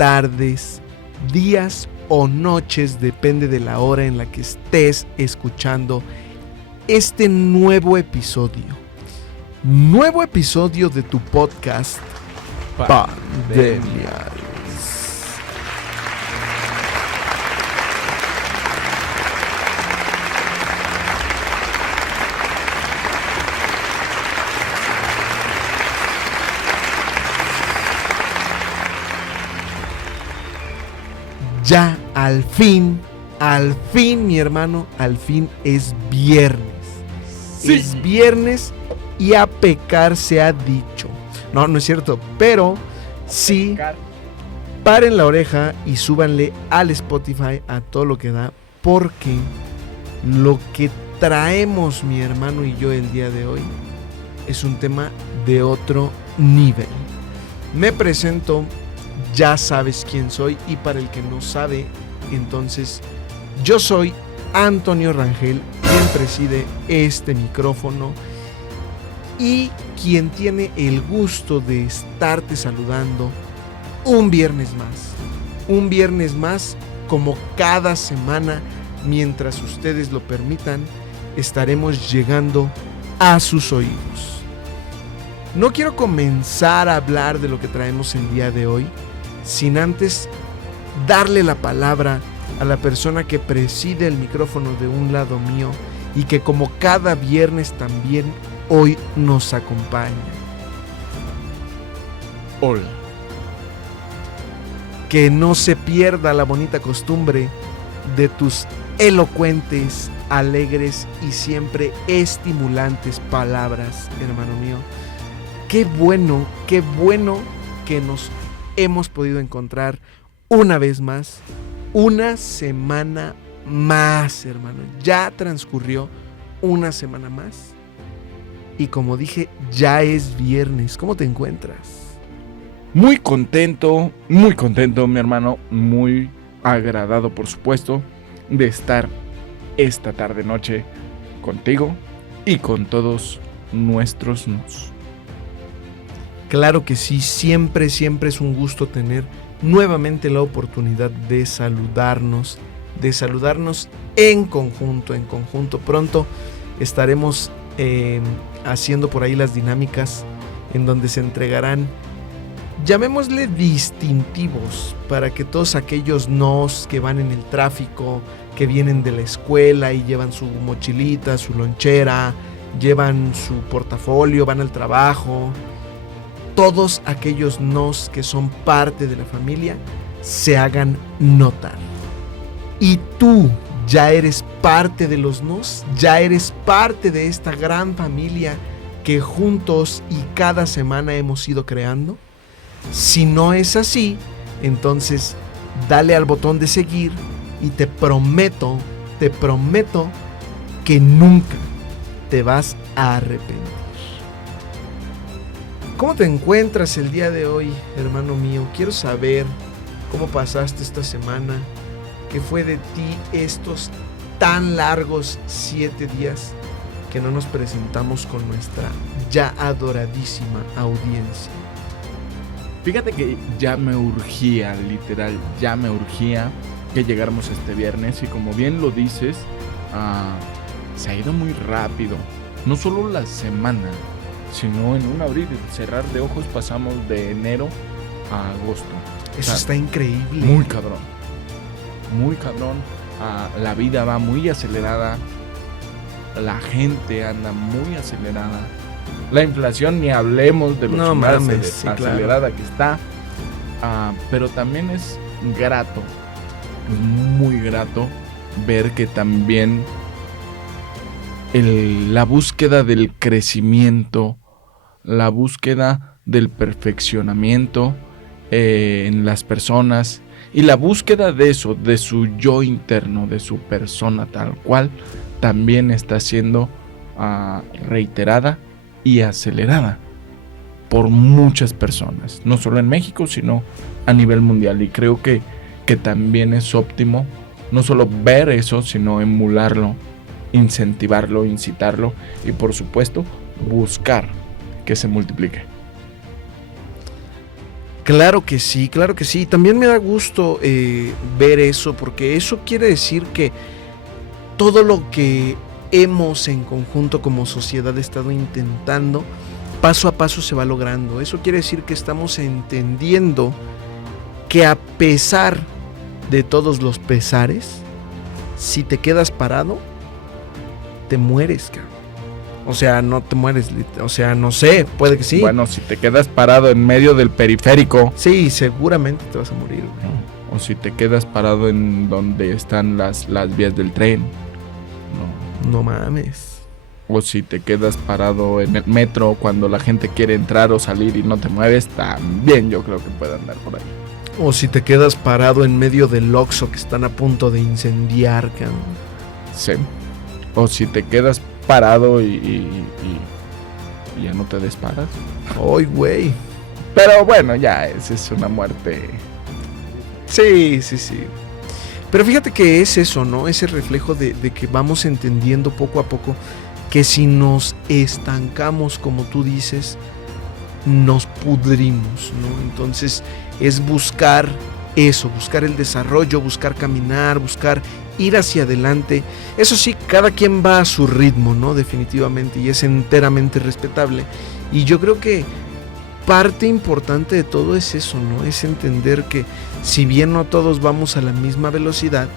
tardes, días o noches, depende de la hora en la que estés escuchando este nuevo episodio. Nuevo episodio de tu podcast Pandemias. Ya, al fin, mi hermano, al fin es viernes. Sí. Es viernes y a pecar se ha dicho. No es cierto, pero sí, paren la oreja y súbanle al Spotify a todo lo que da, porque lo que traemos mi hermano y yo el día de hoy es un tema de otro nivel. Me presento. Ya sabes quién soy, y para el que no sabe, entonces yo soy Antonio Rangel, quien preside este micrófono y quien tiene el gusto de estarte saludando un viernes más, como cada semana, mientras ustedes lo permitan, estaremos llegando a sus oídos. No quiero comenzar a hablar de lo que traemos el día de hoy sin antes darle la palabra a la persona que preside el micrófono de un lado mío y que como cada viernes también hoy nos acompaña. Hola. Que no se pierda la bonita costumbre de tus elocuentes, alegres y siempre estimulantes palabras, hermano mío. Qué bueno que nos hemos podido encontrar una vez más, una semana más, hermano. Ya transcurrió una semana más y como dije, ya es viernes. ¿Cómo te encuentras? Muy contento, mi hermano, muy agradado, por supuesto, de estar esta tarde noche contigo y con todos nuestros nos. Claro que sí, siempre es un gusto tener nuevamente la oportunidad de saludarnos en conjunto. Pronto estaremos haciendo por ahí las dinámicas en donde se entregarán, llamémosle distintivos, para que todos aquellos nos que van en el tráfico, que vienen de la escuela y llevan su mochilita, su lonchera, llevan su portafolio, van al trabajo, todos aquellos nos que son parte de la familia se hagan notar. Y tú ya eres parte de los nos, ya eres parte de esta gran familia que juntos y cada semana hemos ido creando. Si no es así, entonces dale al botón de seguir y te prometo que nunca te vas a arrepentir. ¿Cómo te encuentras el día de hoy, hermano mío? Quiero saber cómo pasaste esta semana, qué fue de ti estos tan largos 7 días que no nos presentamos con nuestra ya adoradísima audiencia. Fíjate que ya me urgía, literal, que llegáramos este viernes y como bien lo dices, se ha ido muy rápido. No solo la semana, sino en un abrir y cerrar de ojos pasamos de enero a agosto. Eso está increíble. Muy cabrón. La vida va muy acelerada. La gente anda muy acelerada. La inflación, ni hablemos de lo acelerada que está. Pero también es grato, muy grato ver que también la búsqueda del crecimiento, la búsqueda del perfeccionamiento en las personas y la búsqueda de eso, de su yo interno, de su persona tal cual, también está siendo reiterada y acelerada por muchas personas, no solo en México, sino a nivel mundial. Y creo que también es óptimo no solo ver eso, sino emularlo, incentivarlo, incitarlo y por supuesto buscar que se multiplique. Claro que sí, claro que sí. También me da gusto ver eso, porque eso quiere decir que todo lo que hemos en conjunto como sociedad estado intentando, paso a paso se va logrando. Eso quiere decir que estamos entendiendo que a pesar de todos los pesares, si te quedas parado, te mueres, cabrón. O sea, no te mueres, o sea, no sé, puede que sí. Bueno, si te quedas parado en medio del periférico. Sí, seguramente te vas a morir, güey. O si te quedas parado en donde están las vías del tren. No mames. O si te quedas parado en el metro cuando la gente quiere entrar o salir y no te mueves, también yo creo que puede andar por ahí. O si te quedas parado en medio del Oxxo que están a punto de incendiar, cabrón. Sí. O si te quedas parado y ya no te disparas. ¡Ay, güey! Pero bueno, ya esa es una muerte. Sí. Pero fíjate que es eso, ¿no? Ese reflejo de que vamos entendiendo poco a poco que si nos estancamos, como tú dices, nos pudrimos, ¿no? Entonces es buscar eso, buscar el desarrollo, buscar caminar, buscar ir hacia adelante. Eso sí, cada quien va a su ritmo, ¿no? Definitivamente, y es enteramente respetable. Y yo creo que parte importante de todo es eso, ¿no? Es entender que si bien no todos vamos a la misma velocidad,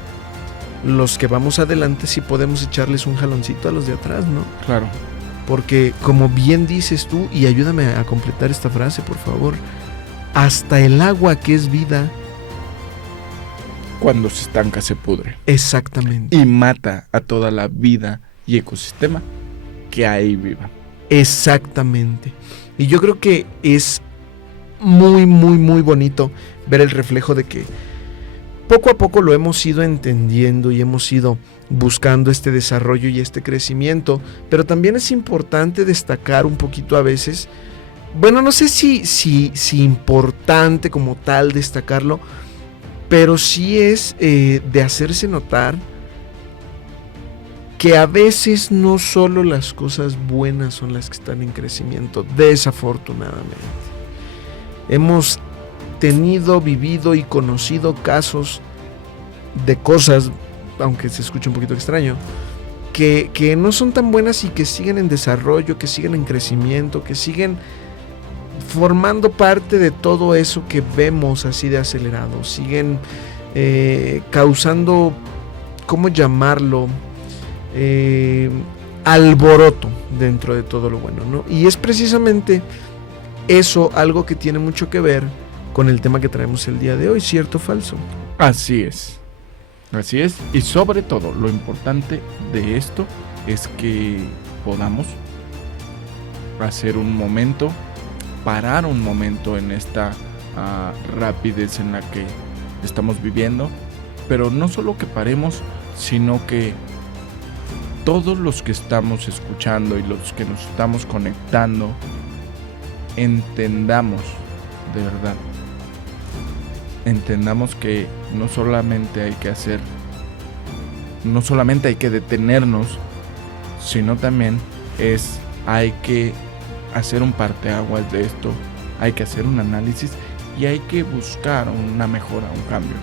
los que vamos adelante sí podemos echarles un jaloncito a los de atrás, ¿no? Claro. Porque como bien dices tú, y ayúdame a completar esta frase, por favor, hasta el agua que es vida, cuando se estanca se pudre. Exactamente. Y mata a toda la vida y ecosistema que ahí viva. Exactamente. Y yo creo que es muy, muy, muy bonito ver el reflejo de que poco a poco lo hemos ido entendiendo y hemos ido buscando este desarrollo y este crecimiento, pero también es importante destacar un poquito a veces, bueno, no sé si importante como tal destacarlo, pero sí es de hacerse notar que a veces no solo las cosas buenas son las que están en crecimiento, desafortunadamente. Hemos tenido, vivido y conocido casos de cosas, aunque se escuche un poquito extraño, que no son tan buenas y que siguen en desarrollo, que siguen en crecimiento, que siguen formando parte de todo eso que vemos así de acelerado, siguen causando, ¿cómo llamarlo? Alboroto dentro de todo lo bueno, ¿no? Y es precisamente eso algo que tiene mucho que ver con el tema que traemos el día de hoy, ¿cierto o falso? Así es. Así es. Y sobre todo, lo importante de esto es que podamos hacer un momento, parar un momento en esta rapidez en la que estamos viviendo, pero no solo que paremos, sino que todos los que estamos escuchando y los que nos estamos conectando entendamos de verdad, entendamos que no solamente hay que detenernos, sino también hay que hacer un parteaguas de esto, hay que hacer un análisis y hay que buscar una mejora, un cambio.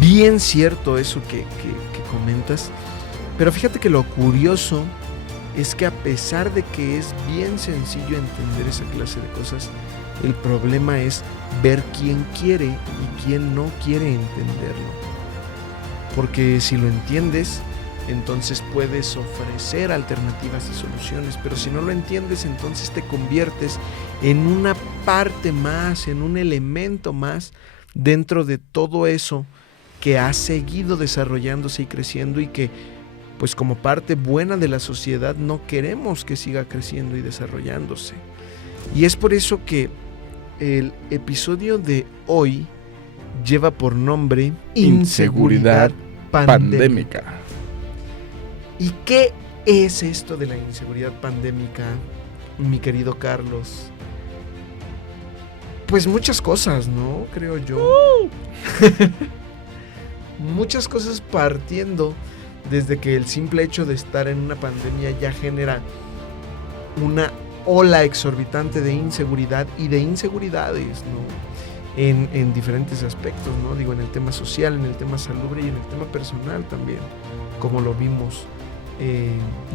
Bien cierto eso que comentas, pero fíjate que lo curioso es que a pesar de que es bien sencillo entender esa clase de cosas, el problema es ver quién quiere y quién no quiere entenderlo. Porque si lo entiendes, entonces puedes ofrecer alternativas y soluciones, pero si no lo entiendes, entonces te conviertes en una parte más, en un elemento más dentro de todo eso que ha seguido desarrollándose y creciendo y que, pues como parte buena de la sociedad, no queremos que siga creciendo y desarrollándose. Y es por eso que el episodio de hoy lleva por nombre Inseguridad pandémica. ¿Y qué es esto de la inseguridad pandémica, mi querido Carlos? Pues muchas cosas, ¿no? Creo yo. Muchas cosas partiendo desde que el simple hecho de estar en una pandemia ya genera una ola exorbitante de inseguridad y de inseguridades, ¿no? en diferentes aspectos, ¿no? Digo, en el tema social, en el tema salubre y en el tema personal también, como lo vimos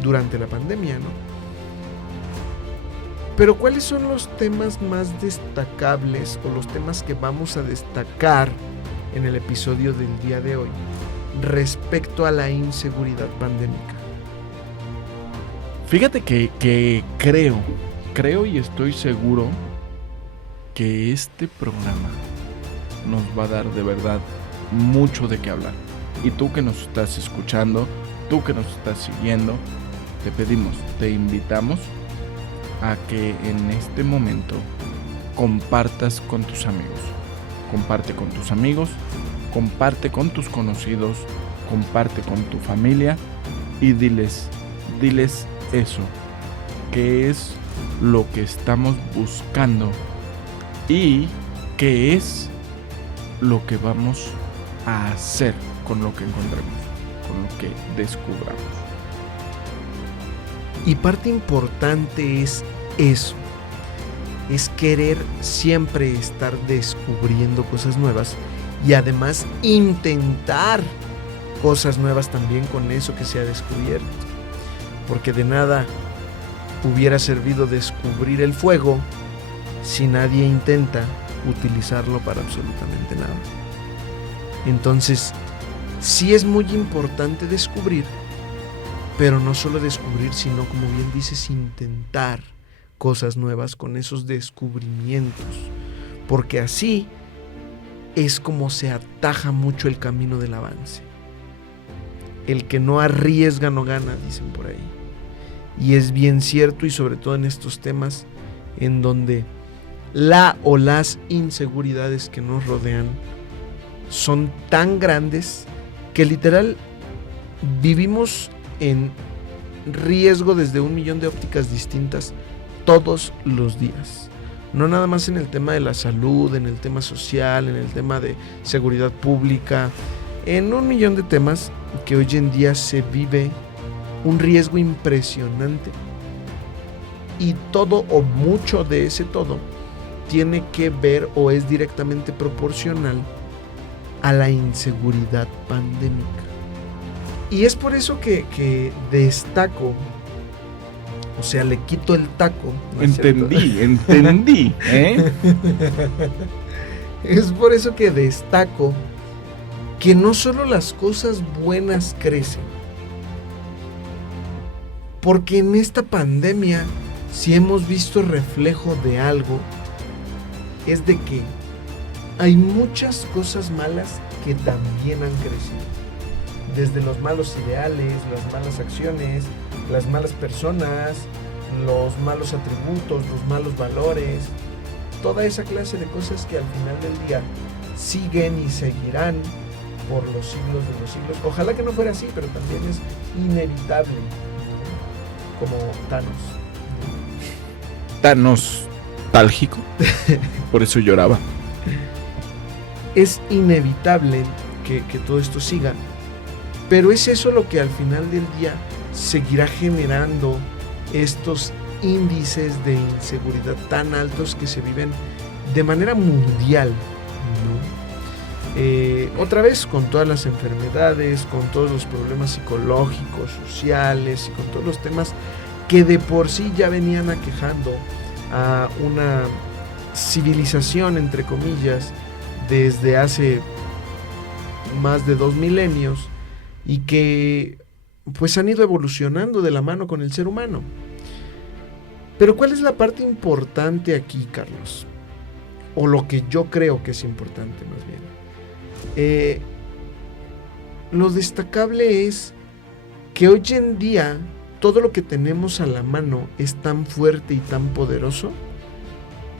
durante la pandemia, ¿no? Pero ¿cuáles son los temas más destacables o los temas que vamos a destacar en el episodio del día de hoy respecto a la inseguridad pandémica? Fíjate que creo y estoy seguro que este programa nos va a dar de verdad mucho de qué hablar. Y tú que nos estás escuchando, tú que nos estás siguiendo, te pedimos, te invitamos a que en este momento compartas con tus amigos. Comparte con tus amigos, comparte con tus conocidos, comparte con tu familia y diles eso, qué es lo que estamos buscando y qué es lo que vamos a hacer con lo que encontremos, con lo que descubramos. Y parte importante es eso, es querer siempre estar descubriendo cosas nuevas y además intentar cosas nuevas también con eso que se ha descubierto. Porque de nada hubiera servido descubrir el fuego si nadie intenta utilizarlo para absolutamente nada. Entonces, sí es muy importante descubrir, pero no solo descubrir, sino, como bien dices, intentar cosas nuevas con esos descubrimientos, porque así es como se ataja mucho el camino del avance. El que no arriesga no gana, dicen por ahí. Y es bien cierto, y sobre todo en estos temas en donde la o las inseguridades que nos rodean son tan grandes que literal vivimos en riesgo desde 1,000,000 de ópticas distintas todos los días. No nada más en el tema de la salud, en el tema social, en el tema de seguridad pública, en 1,000,000 de temas que hoy en día se vive un riesgo impresionante. Y todo o mucho de ese todo tiene que ver o es directamente proporcional a la inseguridad pandémica. Y es por eso que destaco, o sea, le quito el taco. ¿No es Entendí, ¿eh? Es por eso que destaco que no solo las cosas buenas crecen, porque en esta pandemia, si hemos visto reflejo de algo, es de que hay muchas cosas malas que también han crecido. Desde los malos ideales, las malas acciones, las malas personas, los malos atributos, los malos valores, toda esa clase de cosas que al final del día siguen y seguirán por los siglos de los siglos. Ojalá que no fuera así, pero también es inevitable, como Thanos tálgico, por eso lloraba. Es inevitable que todo esto siga, pero es eso lo que al final del día seguirá generando estos índices de inseguridad tan altos que se viven de manera mundial, ¿no? Otra vez con todas las enfermedades, con todos los problemas psicológicos, sociales y con todos los temas que de por sí ya venían aquejando a una civilización, entre comillas, desde hace más de 2 milenios y que pues han ido evolucionando de la mano con el ser humano. Pero ¿cuál es la parte importante aquí, Carlos? O lo que yo creo que es importante más bien. Lo destacable es que hoy en día todo lo que tenemos a la mano es tan fuerte y tan poderoso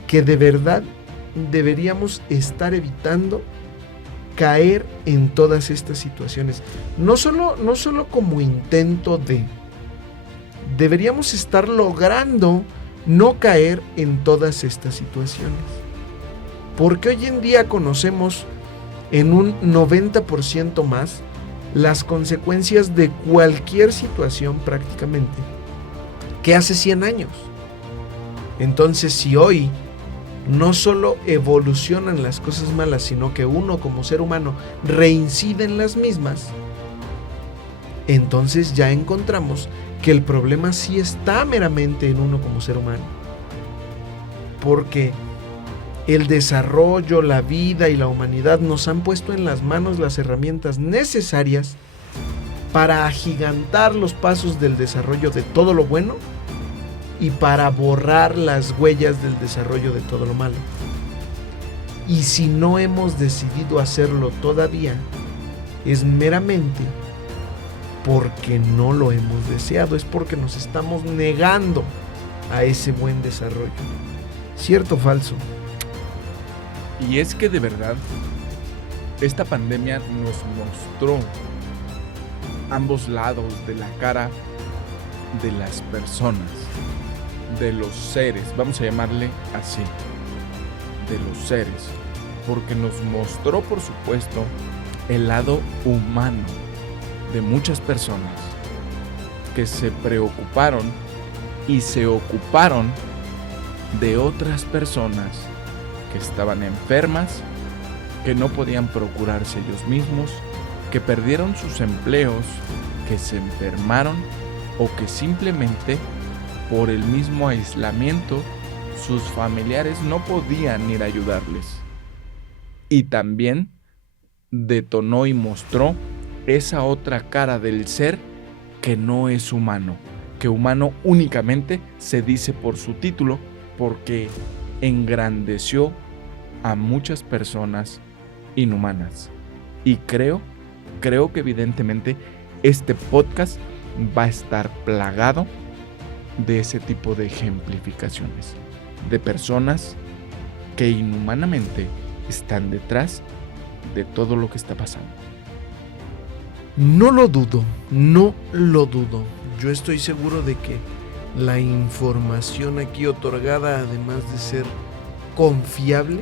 que de verdad deberíamos estar evitando caer en todas estas situaciones. No solo como intento de, deberíamos estar logrando no caer en todas estas situaciones. Porque hoy en día conocemos en un 90% más las consecuencias de cualquier situación prácticamente que hace 100 años. Entonces, si hoy no solo evolucionan las cosas malas, sino que uno como ser humano reincide en las mismas, entonces ya encontramos que el problema sí está meramente en uno como ser humano. Porque el desarrollo, la vida y la humanidad nos han puesto en las manos las herramientas necesarias para agigantar los pasos del desarrollo de todo lo bueno y para borrar las huellas del desarrollo de todo lo malo. Y si no hemos decidido hacerlo todavía, es meramente porque no lo hemos deseado, es porque nos estamos negando a ese buen desarrollo. ¿Cierto o falso? Y es que de verdad, esta pandemia nos mostró ambos lados de la cara de las personas, de los seres, vamos a llamarle así, de los seres, porque nos mostró, por supuesto, el lado humano de muchas personas que se preocuparon y se ocuparon de otras personas que estaban enfermas, que no podían procurarse ellos mismos, que perdieron sus empleos, que se enfermaron o que simplemente por el mismo aislamiento sus familiares no podían ir a ayudarles. Y también detonó y mostró esa otra cara del ser que no es humano, que humano únicamente se dice por su título, porque engrandeció a muchas personas inhumanas. Y creo que evidentemente este podcast va a estar plagado de ese tipo de ejemplificaciones, de personas que inhumanamente están detrás de todo lo que está pasando. No lo dudo, no lo dudo. Yo estoy seguro de que la información aquí otorgada, además de ser confiable,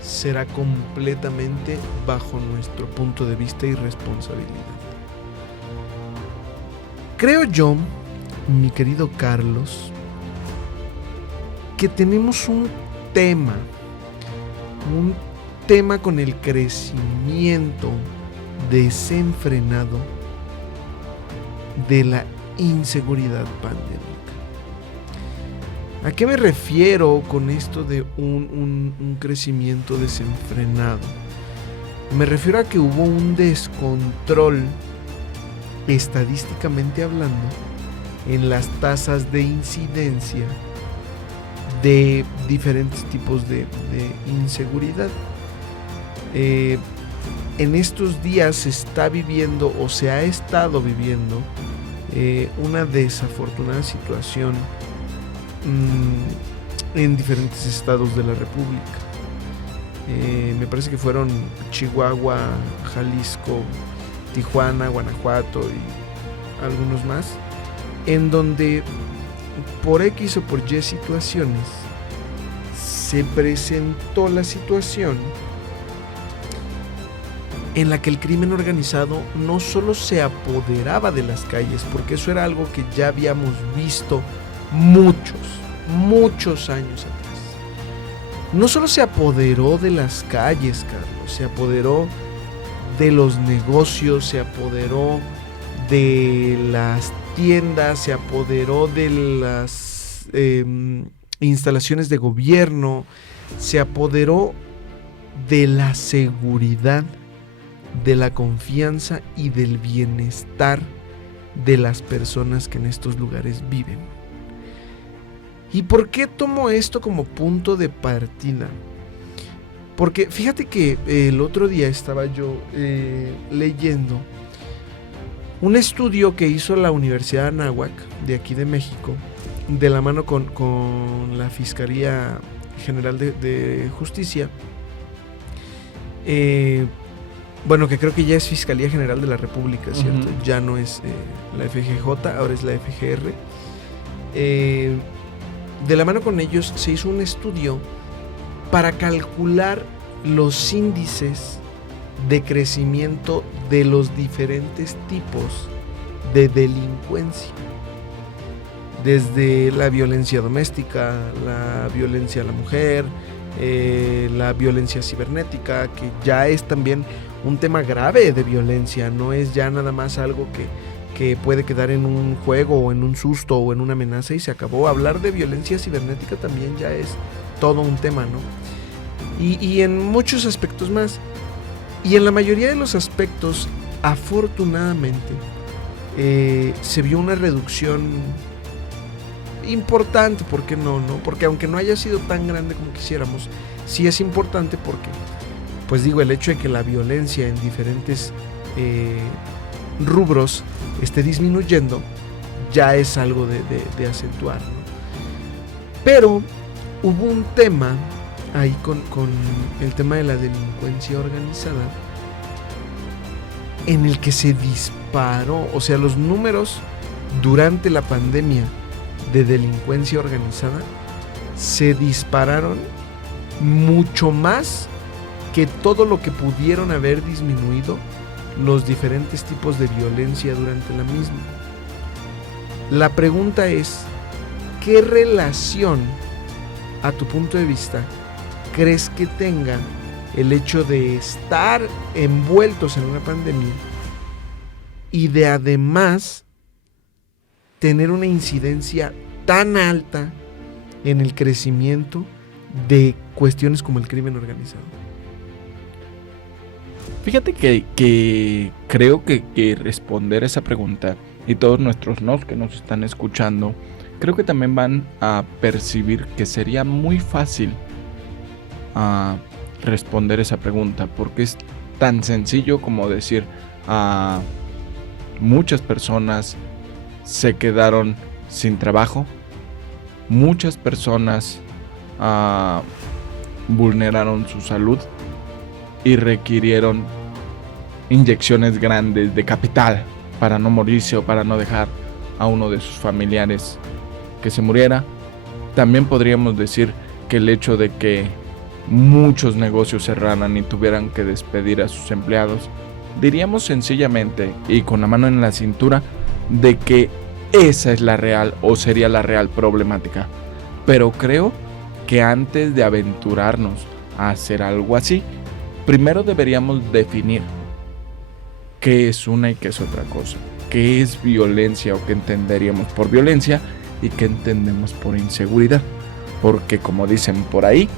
será completamente bajo nuestro punto de vista y responsabilidad. Creo yo, mi querido Carlos, que tenemos un tema con el crecimiento desenfrenado de la inseguridad pandémica. ¿A qué me refiero con esto de un crecimiento desenfrenado? Me refiero a que hubo un descontrol, estadísticamente hablando, en las tasas de incidencia de diferentes tipos de inseguridad. En estos días se está viviendo o se ha estado viviendo una desafortunada situación en diferentes estados de la República. Me parece que fueron Chihuahua, Jalisco, Tijuana, Guanajuato y algunos más, en donde por X o por Y situaciones se presentó la situación en la que el crimen organizado no solo se apoderaba de las calles, porque eso era algo que ya habíamos visto muchos años atrás. No solo se apoderó de las calles, Carlos, se apoderó de los negocios, se apoderó de las tiendas, se apoderó de las instalaciones de gobierno, se apoderó de la seguridad, de la confianza y del bienestar de las personas que en estos lugares viven. ¿Y por qué tomo esto como punto de partida? Porque fíjate que el otro día estaba yo leyendo un estudio que hizo la Universidad de Anáhuac, de aquí de México, de la mano con la Fiscalía General de Justicia, bueno, que creo que ya es Fiscalía General de la República, ¿cierto? Uh-huh. Ya no es la FGJ, ahora es la FGR. De la mano con ellos se hizo un estudio para calcular los índices de crecimiento de los diferentes tipos de delincuencia. desde la violencia doméstica, la violencia a la mujer, la violencia cibernética, que ya es también un tema grave de violencia, no es ya nada más algo que puede quedar en un juego o en un susto o en una amenaza y se acabó. Hablar de violencia cibernética también ya es todo un tema, ¿no? Y en muchos aspectos más. Y en la mayoría de los aspectos, afortunadamente, se vio una reducción importante. ¿Por qué no? Porque aunque no haya sido tan grande como quisiéramos, sí es importante porque, pues digo, el hecho de que la violencia en diferentes rubros esté disminuyendo ya es algo de acentuar, ¿no? Pero hubo un tema ahí con el tema de la delincuencia organizada en el que se disparó, o sea, los números durante la pandemia de delincuencia organizada se dispararon mucho más que todo lo que pudieron haber disminuido los diferentes tipos de violencia durante la misma. La pregunta es, ¿qué relación, a tu punto de vista, crees que tenga el hecho de estar envueltos en una pandemia y de además tener una incidencia tan alta en el crecimiento de cuestiones como el crimen organizado? Fíjate que creo que responder esa pregunta, y todos nuestros nos que nos están escuchando, creo que también van a percibir que sería muy fácil responder esa pregunta, porque es tan sencillo como decir, muchas personas se quedaron sin trabajo, muchas personas vulneraron su salud y requirieron inyecciones grandes de capital para no morirse o para no dejar a uno de sus familiares que se muriera. También podríamos decir que el hecho de que muchos negocios cerraran y tuvieran que despedir a sus empleados, diríamos sencillamente y con la mano en la cintura de que esa es la real o sería la real problemática. Pero creo que antes de aventurarnos a hacer algo así, primero deberíamos definir qué es una y qué es otra cosa, qué es violencia o qué entenderíamos por violencia y qué entendemos por inseguridad, porque como dicen por ahí,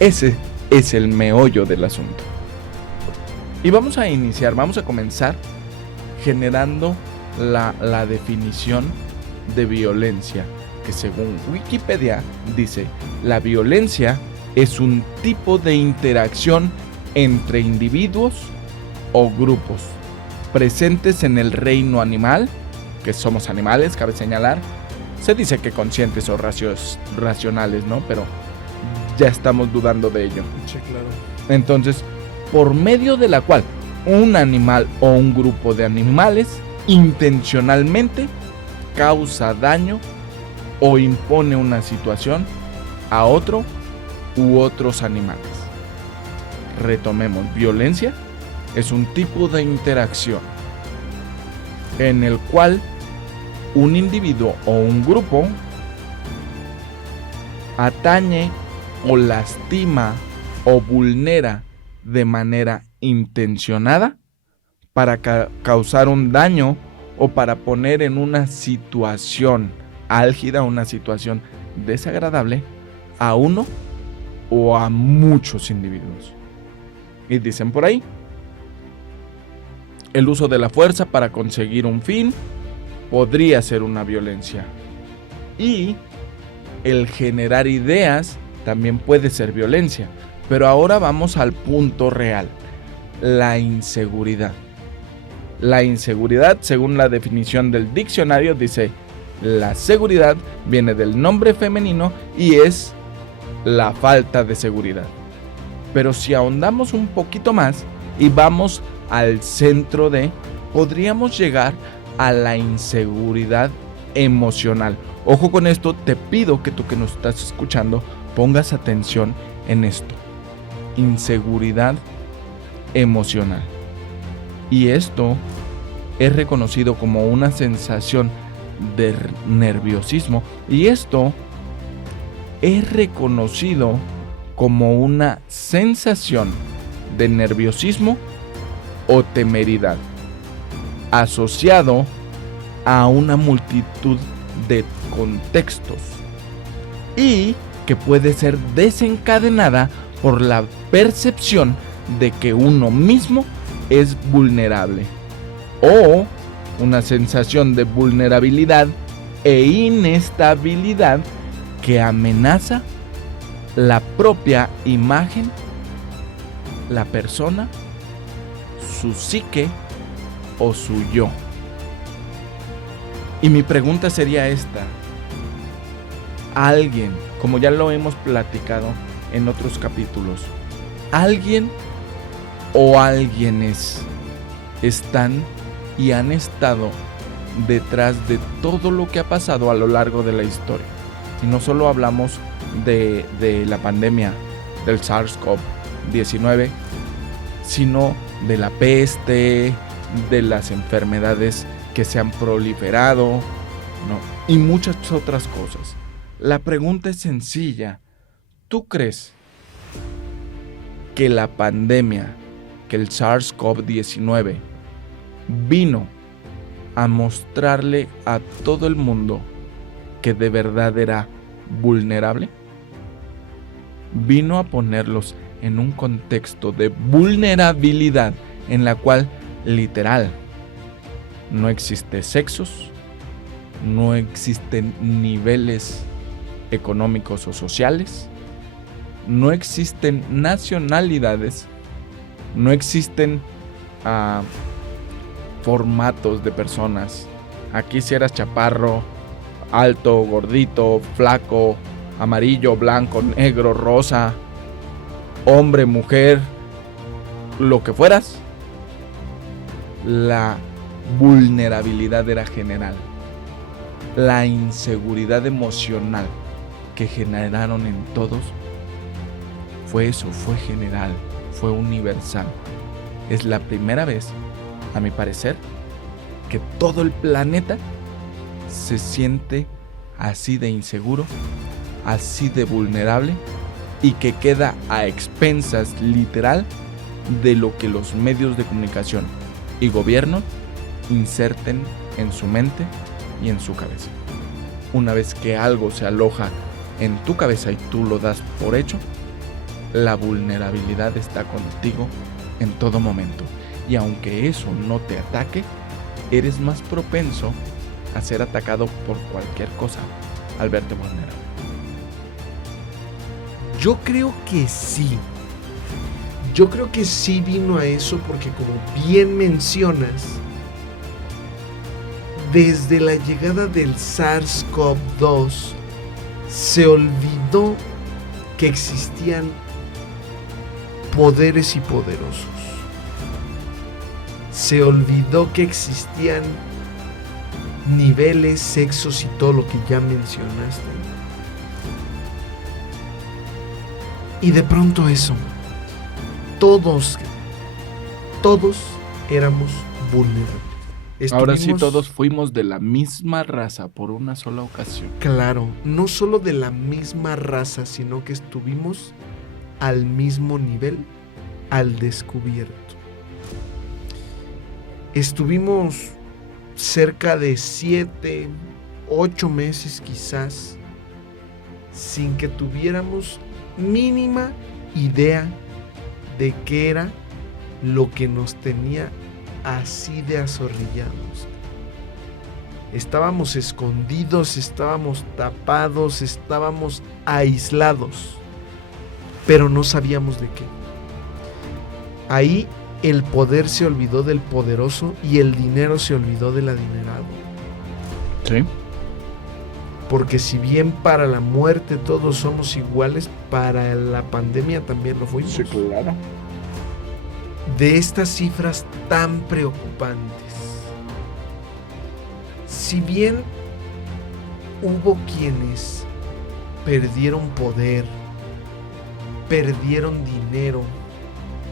ese es el meollo del asunto. Y vamos a comenzar generando la definición de violencia, que según Wikipedia dice: la violencia es un tipo de interacción entre individuos o grupos presentes en el reino animal, que somos animales, cabe señalar. Se dice que conscientes o racionales, ¿no? Pero ya estamos dudando de ello. Sí, claro. Entonces, por medio de la cual un animal o un grupo de animales intencionalmente causa daño o impone una situación a otro u otros animales. Retomemos, violencia es un tipo de interacción en el cual un individuo o un grupo atañe o lastima o vulnera de manera intencionada para causar un daño o para poner en una situación álgida, una situación desagradable a uno o a muchos individuos. Y dicen por ahí, el uso de la fuerza para conseguir un fin podría ser una violencia. Y el generar ideas también puede ser violencia. Pero ahora vamos al punto real, la inseguridad. La inseguridad, según la definición del diccionario, dice: la seguridad viene del nombre femenino y es la falta de seguridad. Pero si ahondamos un poquito más y vamos al centro podríamos llegar a la inseguridad emocional. Ojo con esto, te pido que tú que nos estás escuchando pongas atención en esto. Inseguridad emocional. Y esto es reconocido como una sensación de nerviosismo, y esto es reconocido como una sensación de nerviosismo o temeridad asociado a una multitud de contextos y que puede ser desencadenada por la percepción de que uno mismo es vulnerable o una sensación de vulnerabilidad e inestabilidad que amenaza la propia imagen, la persona, su psique o su yo. Y mi pregunta sería esta: ¿alguien, como ya lo hemos platicado en otros capítulos, alguien o alguienes están y han estado detrás de todo lo que ha pasado a lo largo de la historia? Y no solo hablamos de la pandemia del SARS-CoV-19, sino de la peste, de las enfermedades que se han proliferado, ¿no? Y muchas otras cosas. La pregunta es sencilla. ¿Tú crees que la pandemia, que el SARS-CoV-19 vino a mostrarle a todo el mundo que de verdad era vulnerable? Vino a ponerlos en un contexto de vulnerabilidad en la cual, literal, no existe sexos, no existen niveles económicos o sociales, no existen nacionalidades, no existen formatos de personas. Aquí si eras chaparro, alto, gordito, flaco, amarillo, blanco, negro, rosa, hombre, mujer, lo que fueras, la vulnerabilidad era general. La inseguridad emocional que generaron en todos fue eso, fue general, fue universal. Es la primera vez, a mi parecer, que todo el planeta se siente así de inseguro, así de vulnerable, y que queda a expensas literal de lo que los medios de comunicación y gobierno inserten en su mente y en su cabeza. Una vez que algo se aloja en tu cabeza y tú lo das por hecho, la vulnerabilidad está contigo en todo momento. Y aunque eso no te ataque, eres más propenso a ser atacado por cualquier cosa al verte vulnerable. Yo creo que sí. Yo creo que sí vino a eso porque, como bien mencionas, desde la llegada del SARS-CoV-2 se olvidó que existían poderes y poderosos. Se olvidó que existían niveles, sexos y todo lo que ya mencionaste. Y de pronto eso, todos éramos vulnerables. Ahora sí, todos fuimos de la misma raza por una sola ocasión. Claro, no solo de la misma raza, sino que estuvimos al mismo nivel, al descubierto. Estuvimos cerca de 7, 8 meses quizás, sin que tuviéramos mínima idea de qué era lo que nos tenía así de azorrillados. Estábamos escondidos, estábamos tapados, estábamos aislados, pero no sabíamos de qué. Ahí el poder se olvidó del poderoso y el dinero se olvidó del adinerado. Sí. Porque si bien para la muerte todos somos iguales, para la pandemia también lo fuimos. Sí, claro. De estas cifras tan preocupantes, si bien hubo quienes perdieron poder, perdieron dinero,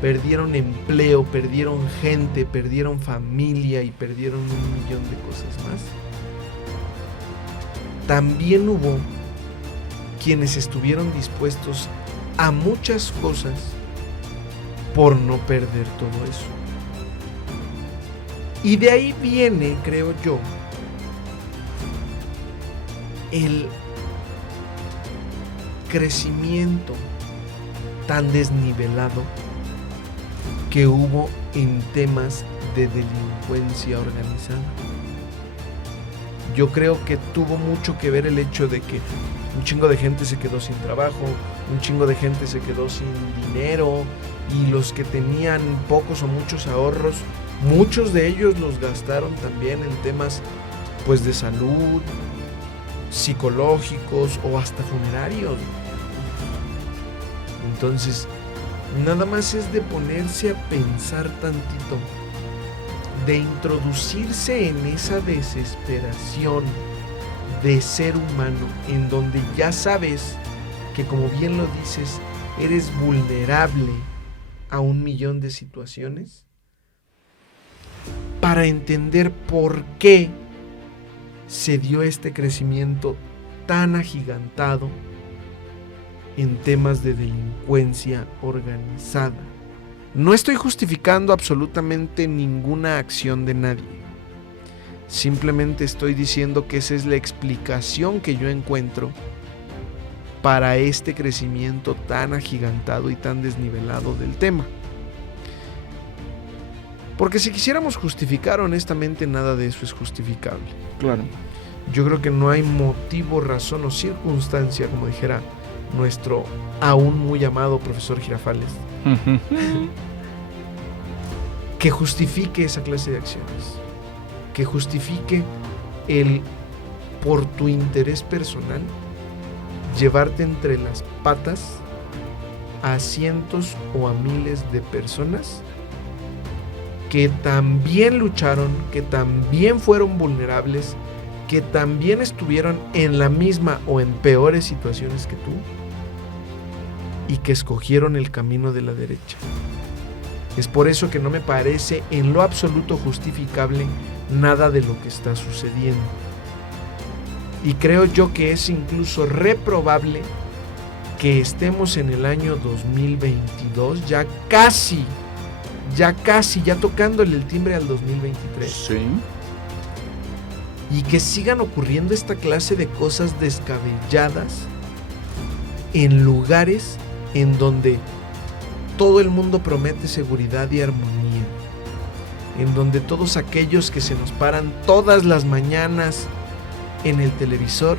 perdieron empleo, perdieron gente, perdieron familia y perdieron 1 millón de cosas más, también hubo quienes estuvieron dispuestos a muchas cosas por no perder todo eso. Y de ahí viene, creo yo, el crecimiento tan desnivelado que hubo en temas de delincuencia organizada. Yo creo que tuvo mucho que ver el hecho de que un chingo de gente se quedó sin trabajo, un chingo de gente se quedó sin dinero, y los que tenían pocos o muchos ahorros, muchos de ellos los gastaron también en temas pues de salud, psicológicos o hasta funerarios. Entonces, nada más es de ponerse a pensar tantito, de introducirse en esa desesperación de ser humano, en donde ya sabes que, como bien lo dices, eres vulnerable a 1,000,000 de situaciones, para entender por qué se dio este crecimiento tan agigantado en temas de delincuencia organizada. No estoy justificando absolutamente ninguna acción de nadie. Simplemente estoy diciendo que esa es la explicación que yo encuentro para este crecimiento tan agigantado y tan desnivelado del tema. Porque si quisiéramos justificar, honestamente, nada de eso es justificable. Claro. Yo creo que no hay motivo, razón o circunstancia, como dijera nuestro aún muy amado profesor Girafales, que justifique esa clase de acciones, que justifique el, por tu interés personal, llevarte entre las patas a cientos o a miles de personas que también lucharon, que también fueron vulnerables, que también estuvieron en la misma o en peores situaciones que tú, y que escogieron el camino de la derecha. Es por eso que no me parece en lo absoluto justificable nada de lo que está sucediendo. Y creo yo que es incluso reprobable que estemos en el año 2022, ya casi, ya tocándole el timbre al 2023. Sí. Y que sigan ocurriendo esta clase de cosas descabelladas en lugares en donde todo el mundo promete seguridad y armonía, en donde todos aquellos que se nos paran todas las mañanas en el televisor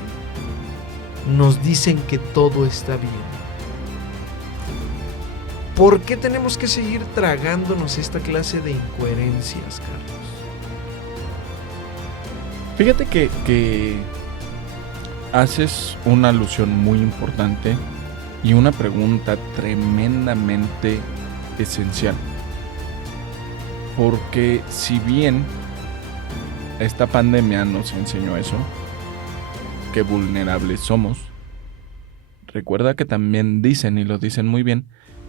nos dicen que todo está bien. ¿Por qué tenemos que seguir tragándonos esta clase de incoherencias, Carlos? Fíjate que haces una alusión muy importante y una pregunta tremendamente esencial. Porque si bien esta pandemia nos enseñó eso, que vulnerables somos, recuerda que también dicen, y lo dicen muy bien,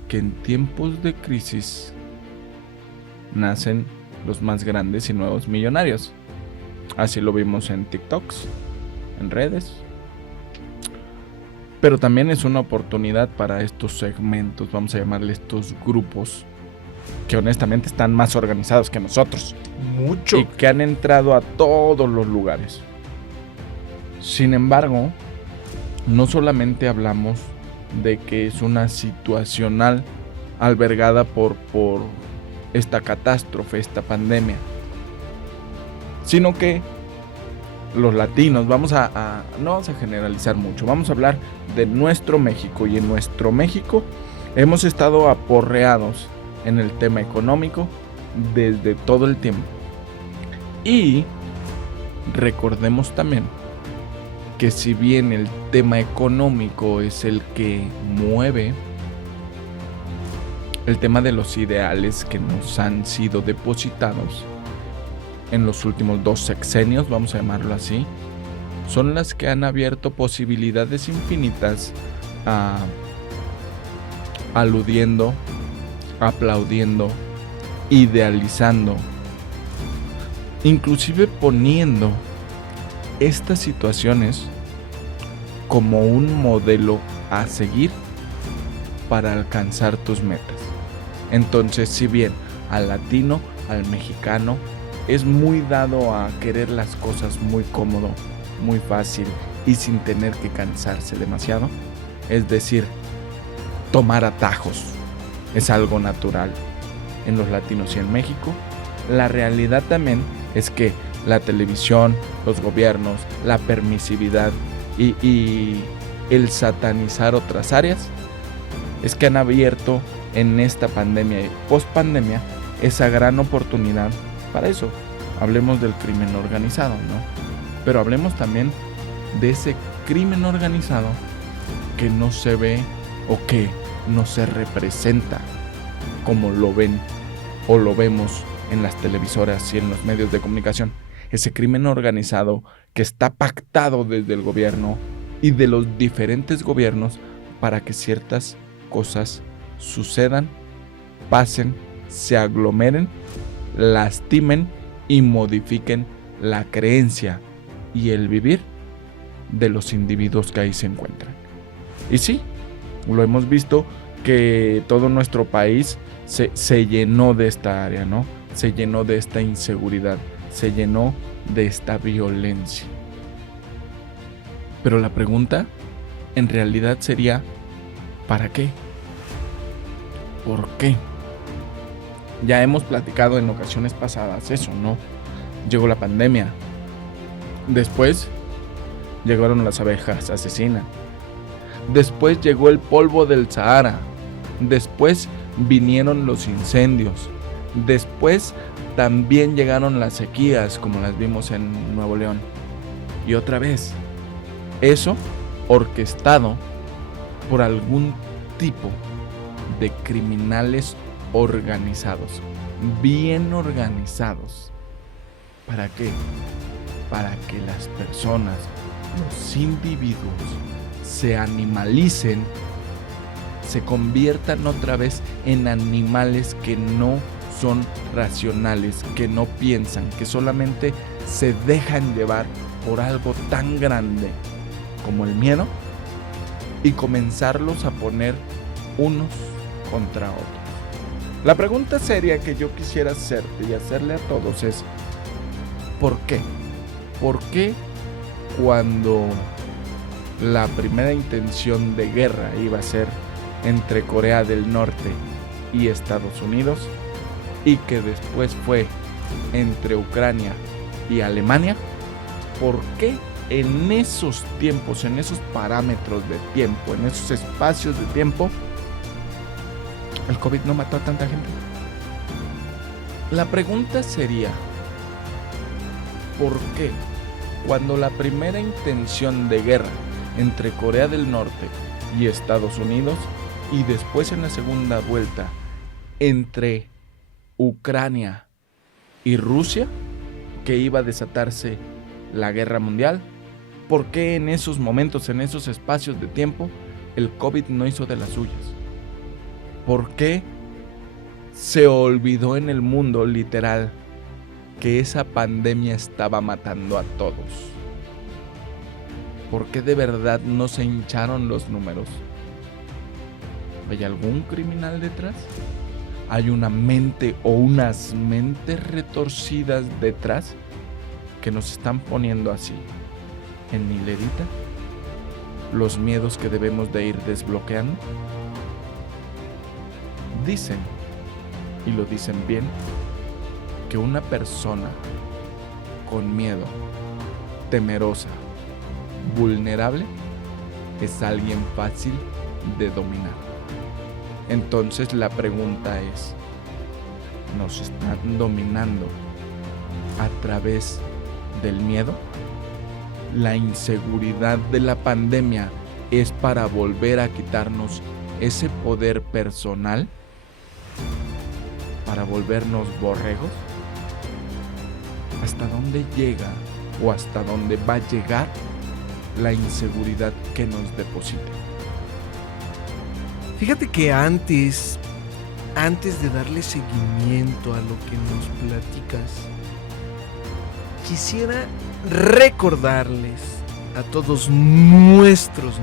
que en tiempos de crisis nacen los más grandes y nuevos millonarios. Así lo vimos en TikToks, en redes. Pero también es una oportunidad para estos segmentos, vamos a llamarle estos grupos, que honestamente están más organizados que nosotros. Mucho. Y que han entrado a todos los lugares. Sin embargo, no solamente hablamos de que es una situacional albergada por esta catástrofe, esta pandemia, sino que los latinos, no vamos a generalizar mucho, vamos a hablar de nuestro México, y en nuestro México hemos estado aporreados en el tema económico desde todo el tiempo. Y recordemos también que si bien el tema económico es el que mueve, el tema de los ideales que nos han sido depositados en los últimos 2 sexenios, vamos a llamarlo así, son las que han abierto posibilidades infinitas aludiendo, aplaudiendo, idealizando, inclusive poniendo estas situaciones como un modelo a seguir para alcanzar tus metas. Entonces, si bien al latino, al mexicano, es muy dado a querer las cosas muy cómodo, muy fácil y sin tener que cansarse demasiado, es decir, tomar atajos, es algo natural en los latinos y en México. La realidad también es que la televisión, los gobiernos, la permisividad y el satanizar otras áreas es que han abierto en esta pandemia y post-pandemia esa gran oportunidad para eso. Hablemos del crimen organizado, ¿no? Pero hablemos también de ese crimen organizado que no se ve o que no se representa como lo ven o lo vemos en las televisoras y en los medios de comunicación. Ese crimen organizado que está pactado desde el gobierno y de los diferentes gobiernos para que ciertas cosas sucedan, pasen, se aglomeren, lastimen y modifiquen la creencia y el vivir de los individuos que ahí se encuentran. Y sí, lo hemos visto que todo nuestro país se llenó de esta área, ¿no? Se llenó de esta inseguridad, se llenó de esta violencia. Pero la pregunta en realidad sería, ¿para qué? ¿Por qué? Ya hemos platicado en ocasiones pasadas eso, ¿no? Llegó la pandemia. Después llegaron las abejas asesinas. Después llegó el polvo del Sahara. Después vinieron los incendios. Después también llegaron las sequías, como las vimos en Nuevo León. Y otra vez, eso orquestado por algún tipo de criminales organizados, bien organizados. ¿Para qué? Para que las personas, los individuos, se animalicen, se conviertan otra vez en animales que no son racionales, que no piensan, que solamente se dejan llevar por algo tan grande como el miedo y comenzarlos a poner unos contra otros. La pregunta seria que yo quisiera hacerte y hacerle a todos es ¿por qué? ¿Por qué cuando la primera intención de guerra iba a ser entre Corea del Norte y Estados Unidos y que después fue entre Ucrania y Alemania, ¿por qué en esos tiempos, en esos parámetros de tiempo, en esos espacios de tiempo, el COVID no mató a tanta gente? La pregunta sería, ¿por qué cuando la primera intención de guerra entre Corea del Norte y Estados Unidos y después en la segunda vuelta entre Ucrania y Rusia, que iba a desatarse la guerra mundial, por qué en esos momentos, en esos espacios de tiempo, el COVID no hizo de las suyas? ¿Por qué se olvidó en el mundo literal que esa pandemia estaba matando a todos? ¿Por qué de verdad no se hincharon los números? ¿Hay algún criminal detrás? ¿Hay una mente o unas mentes retorcidas detrás que nos están poniendo así, en hilerita, los miedos que debemos de ir desbloqueando? Dicen, y lo dicen bien, que una persona con miedo, temerosa, vulnerable, es alguien fácil de dominar. Entonces la pregunta es, ¿nos están dominando a través del miedo? La inseguridad de la pandemia es para volver a quitarnos ese poder personal, para volvernos borregos. ¿Hasta dónde llega o hasta dónde va a llegar la inseguridad que nos deposita? Fíjate que antes de darle seguimiento a lo que nos platicas, quisiera recordarles a todos nuestros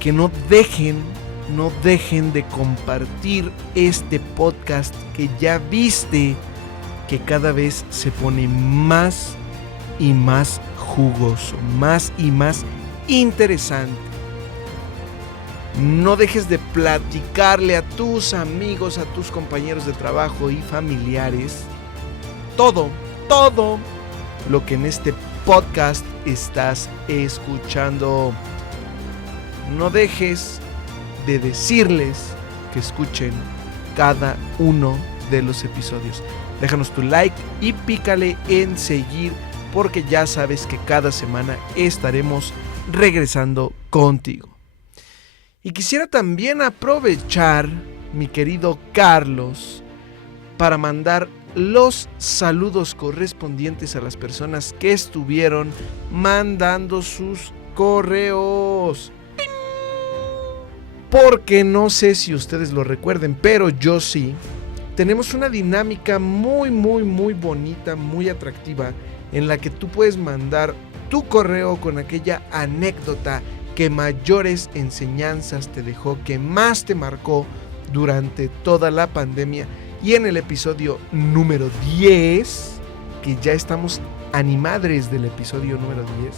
que no dejen de compartir este podcast que ya viste que cada vez se pone más y más jugoso, más y más interesante. No dejes de platicarle a tus amigos, a tus compañeros de trabajo y familiares todo lo que en este podcast estás escuchando. No dejes de decirles que escuchen cada uno de los episodios. Déjanos tu like y pícale en seguir, porque ya sabes que cada semana estaremos regresando contigo. Y quisiera también aprovechar, mi querido Carlos, para mandar los saludos correspondientes a las personas que estuvieron mandando sus correos. Porque no sé si ustedes lo recuerden, pero yo sí. Tenemos una dinámica muy bonita, muy atractiva, en la que tú puedes mandar tu correo con aquella anécdota que mayores enseñanzas te dejó, que más te marcó durante toda la pandemia. Y en el episodio número 10, que ya estamos animadres del episodio número 10,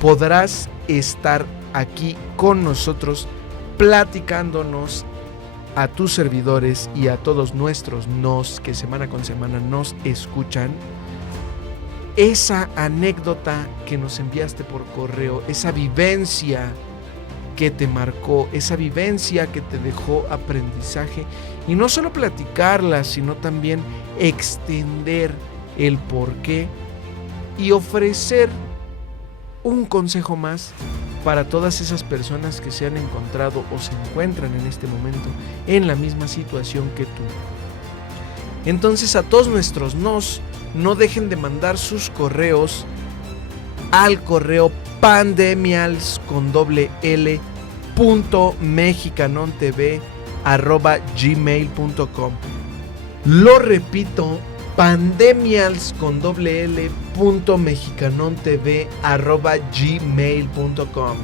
podrás estar aquí con nosotros platicándonos a tus servidores y a todos nuestros que semana con semana nos escuchan, esa anécdota que nos enviaste por correo, esa vivencia que te marcó, esa vivencia que te dejó aprendizaje, y no solo platicarla, sino también extender el porqué y ofrecer un consejo más para todas esas personas que se han encontrado o se encuentran en este momento en la misma situación que tú. Entonces, a todos nuestros no dejen de mandar sus correos al correo pandemials.mexicanontv@gmail.com. Lo repito, pandemials.mexicanontv@gmail.com.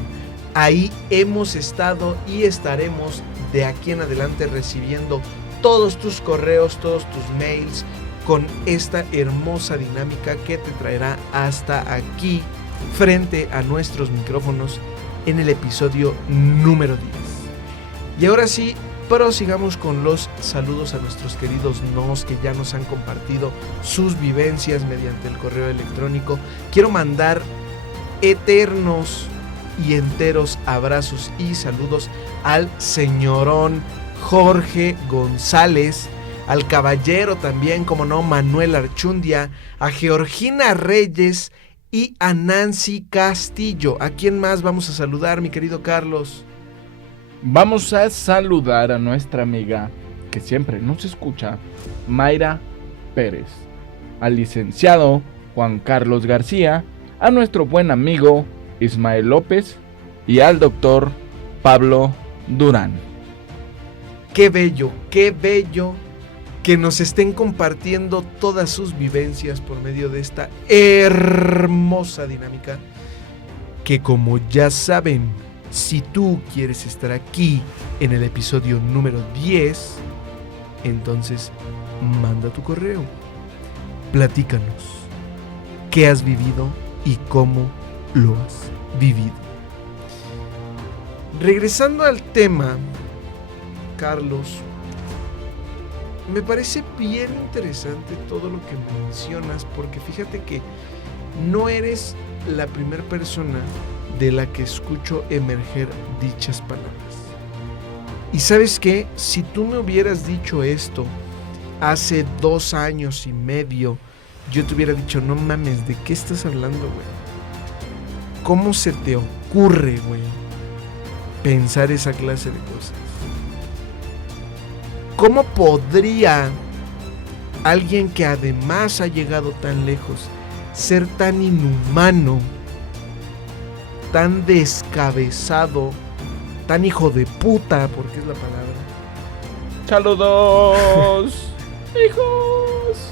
Ahí hemos estado y estaremos de aquí en adelante recibiendo todos tus correos, todos tus mails, con esta hermosa dinámica que te traerá hasta aquí, frente a nuestros micrófonos, en el episodio número 10. Y ahora sí, prosigamos con los saludos a nuestros queridos que ya nos han compartido sus vivencias mediante el correo electrónico. Quiero mandar eternos y enteros abrazos y saludos al señorón Jorge González, al caballero también, como no, Manuel Archundia, a Georgina Reyes y a Nancy Castillo. ¿A quién más vamos a saludar, mi querido Carlos? Vamos a saludar a nuestra amiga que siempre nos escucha, Mayra Pérez, al licenciado Juan Carlos García, a nuestro buen amigo Ismael López y al doctor Pablo Durán. Qué bello que nos estén compartiendo todas sus vivencias por medio de esta hermosa dinámica, que, como ya saben, si tú quieres estar aquí en el episodio número 10, entonces manda tu correo. Platícanos qué has vivido y cómo lo has vivido. Regresando al tema, Carlos, me parece bien interesante todo lo que mencionas, porque fíjate que no eres la primera persona de la que escucho emerger dichas palabras. Y ¿sabes qué? Si tú me hubieras dicho esto hace 2 años y medio, yo te hubiera dicho, no mames, ¿de qué estás hablando, güey? ¿Cómo se te ocurre, güey, pensar esa clase de cosas? ¿Cómo podría alguien que además ha llegado tan lejos ser tan inhumano, tan descabezado, tan hijo de puta, porque es la palabra? ¡Saludos, hijos!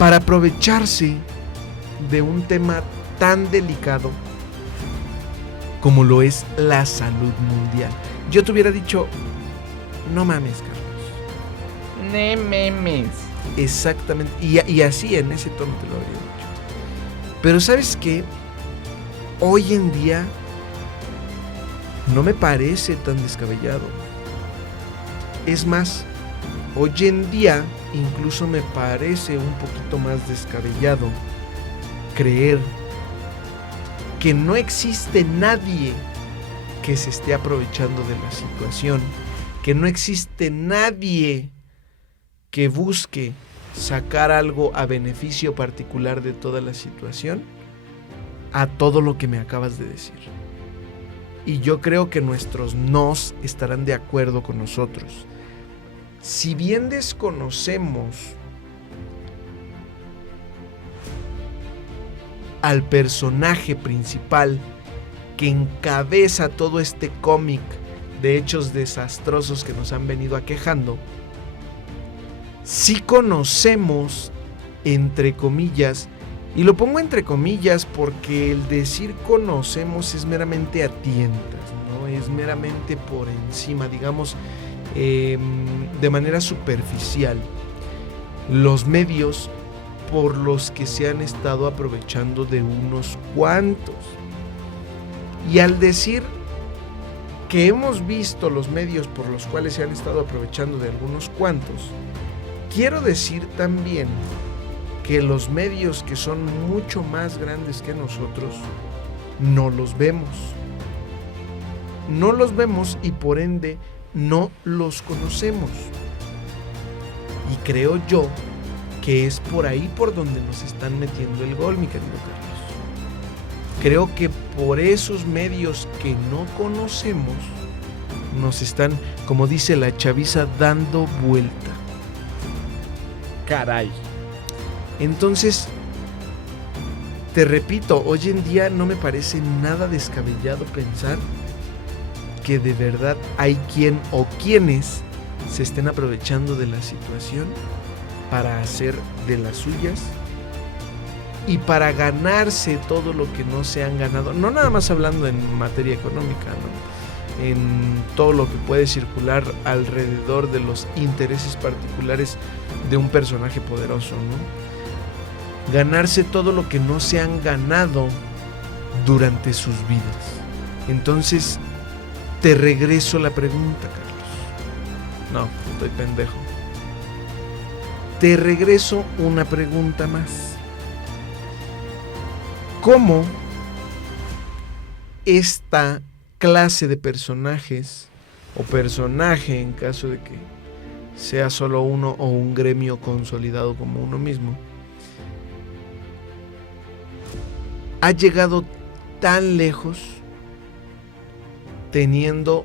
Para aprovecharse de un tema tan delicado como lo es la salud mundial. Yo te hubiera dicho, no mames, Carlos. No memes. Exactamente, y así en ese tono te lo habría dicho. Pero ¿sabes qué? Hoy en día no me parece tan descabellado. Es más, hoy en día incluso me parece un poquito más descabellado creer que no existe nadie que se esté aprovechando de la situación, que no existe nadie que busque sacar algo a beneficio particular de toda la situación, a todo lo que me acabas de decir. Y yo creo que nuestros nos estarán de acuerdo con nosotros. Si bien desconocemos al personaje principal que encabeza todo este cómic de hechos desastrosos que nos han venido aquejando, sí conocemos, entre comillas, y lo pongo entre comillas porque el decir conocemos es meramente a tientas, ¿no? Es meramente por encima, digamos, de manera superficial, los medios por los que se han estado aprovechando de unos cuantos. Y al decir que hemos visto los medios por los cuales se han estado aprovechando de algunos cuantos, quiero decir también que los medios que son mucho más grandes que nosotros no los vemos. No los vemos y por ende no los conocemos. Y creo yo que es por ahí por donde nos están metiendo el gol, mi querido Carlos. Creo que por esos medios que no conocemos nos están, como dice la chaviza, dando vuelta. Caray. Entonces, te repito, hoy en día no me parece nada descabellado pensar que de verdad hay quien o quienes se estén aprovechando de la situación para hacer de las suyas y para ganarse todo lo que no se han ganado, no nada más hablando en materia económica, ¿no? En todo lo que puede circular alrededor de los intereses particulares de un personaje poderoso, ¿no? Ganarse todo lo que no se han ganado durante sus vidas. Entonces, te regreso la pregunta, Carlos. No, estoy pendejo. Te regreso una pregunta más. ¿Cómo esta clase de personajes, o personaje en caso de que sea solo uno o un gremio consolidado como uno mismo, ha llegado tan lejos teniendo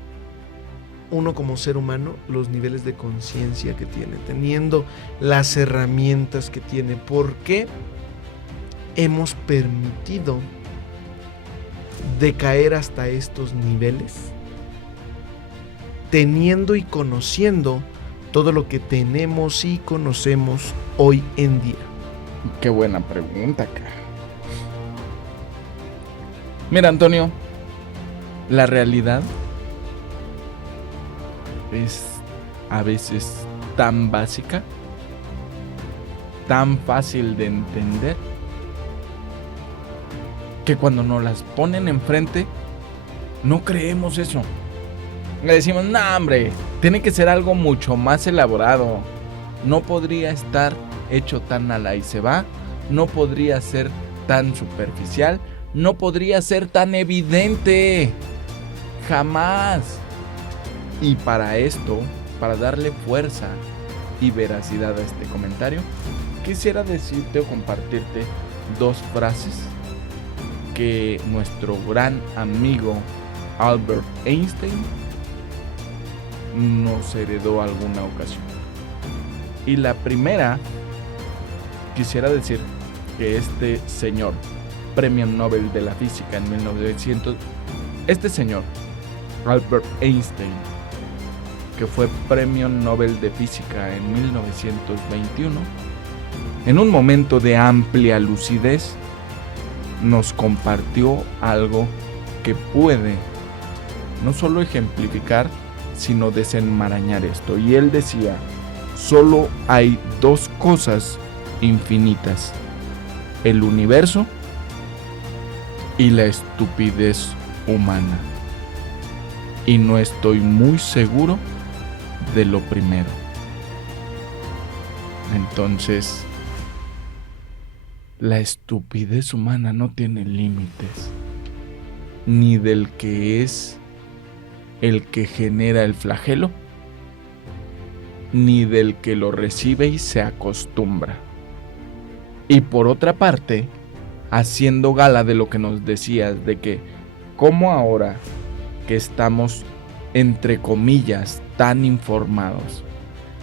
uno como ser humano los niveles de conciencia que tiene, teniendo las herramientas que tiene? ¿Por qué hemos permitido decaer hasta estos niveles, teniendo y conociendo todo lo que tenemos y conocemos hoy en día? Qué buena pregunta, cara. Mira, Antonio, la realidad es a veces tan básica, tan fácil de entender, que cuando nos las ponen enfrente, no creemos eso. Le decimos, no, hombre, tiene que ser algo mucho más elaborado. No podría estar hecho tan a la y se va, no podría ser tan superficial, no podría ser tan evidente. Jamás. Y para esto, para darle fuerza y veracidad a este comentario, quisiera decirte o compartirte dos frases que nuestro gran amigo Albert Einstein nos heredó alguna ocasión. Y la primera, quisiera decir que este señor, Premio Nobel de la Física en 1900, este señor, Albert Einstein, que fue Premio Nobel de Física en 1921, en un momento de amplia lucidez, nos compartió algo que puede no solo ejemplificar, sino desenmarañar esto. Y él decía, solo hay dos cosas infinitas: el universo y la estupidez humana. Y no estoy muy seguro de lo primero. Entonces, la estupidez humana no tiene límites, ni del que es el que genera el flagelo, ni del que lo recibe y se acostumbra. Y por otra parte, haciendo gala de lo que nos decías, de que como ahora que estamos, entre comillas, tan informados,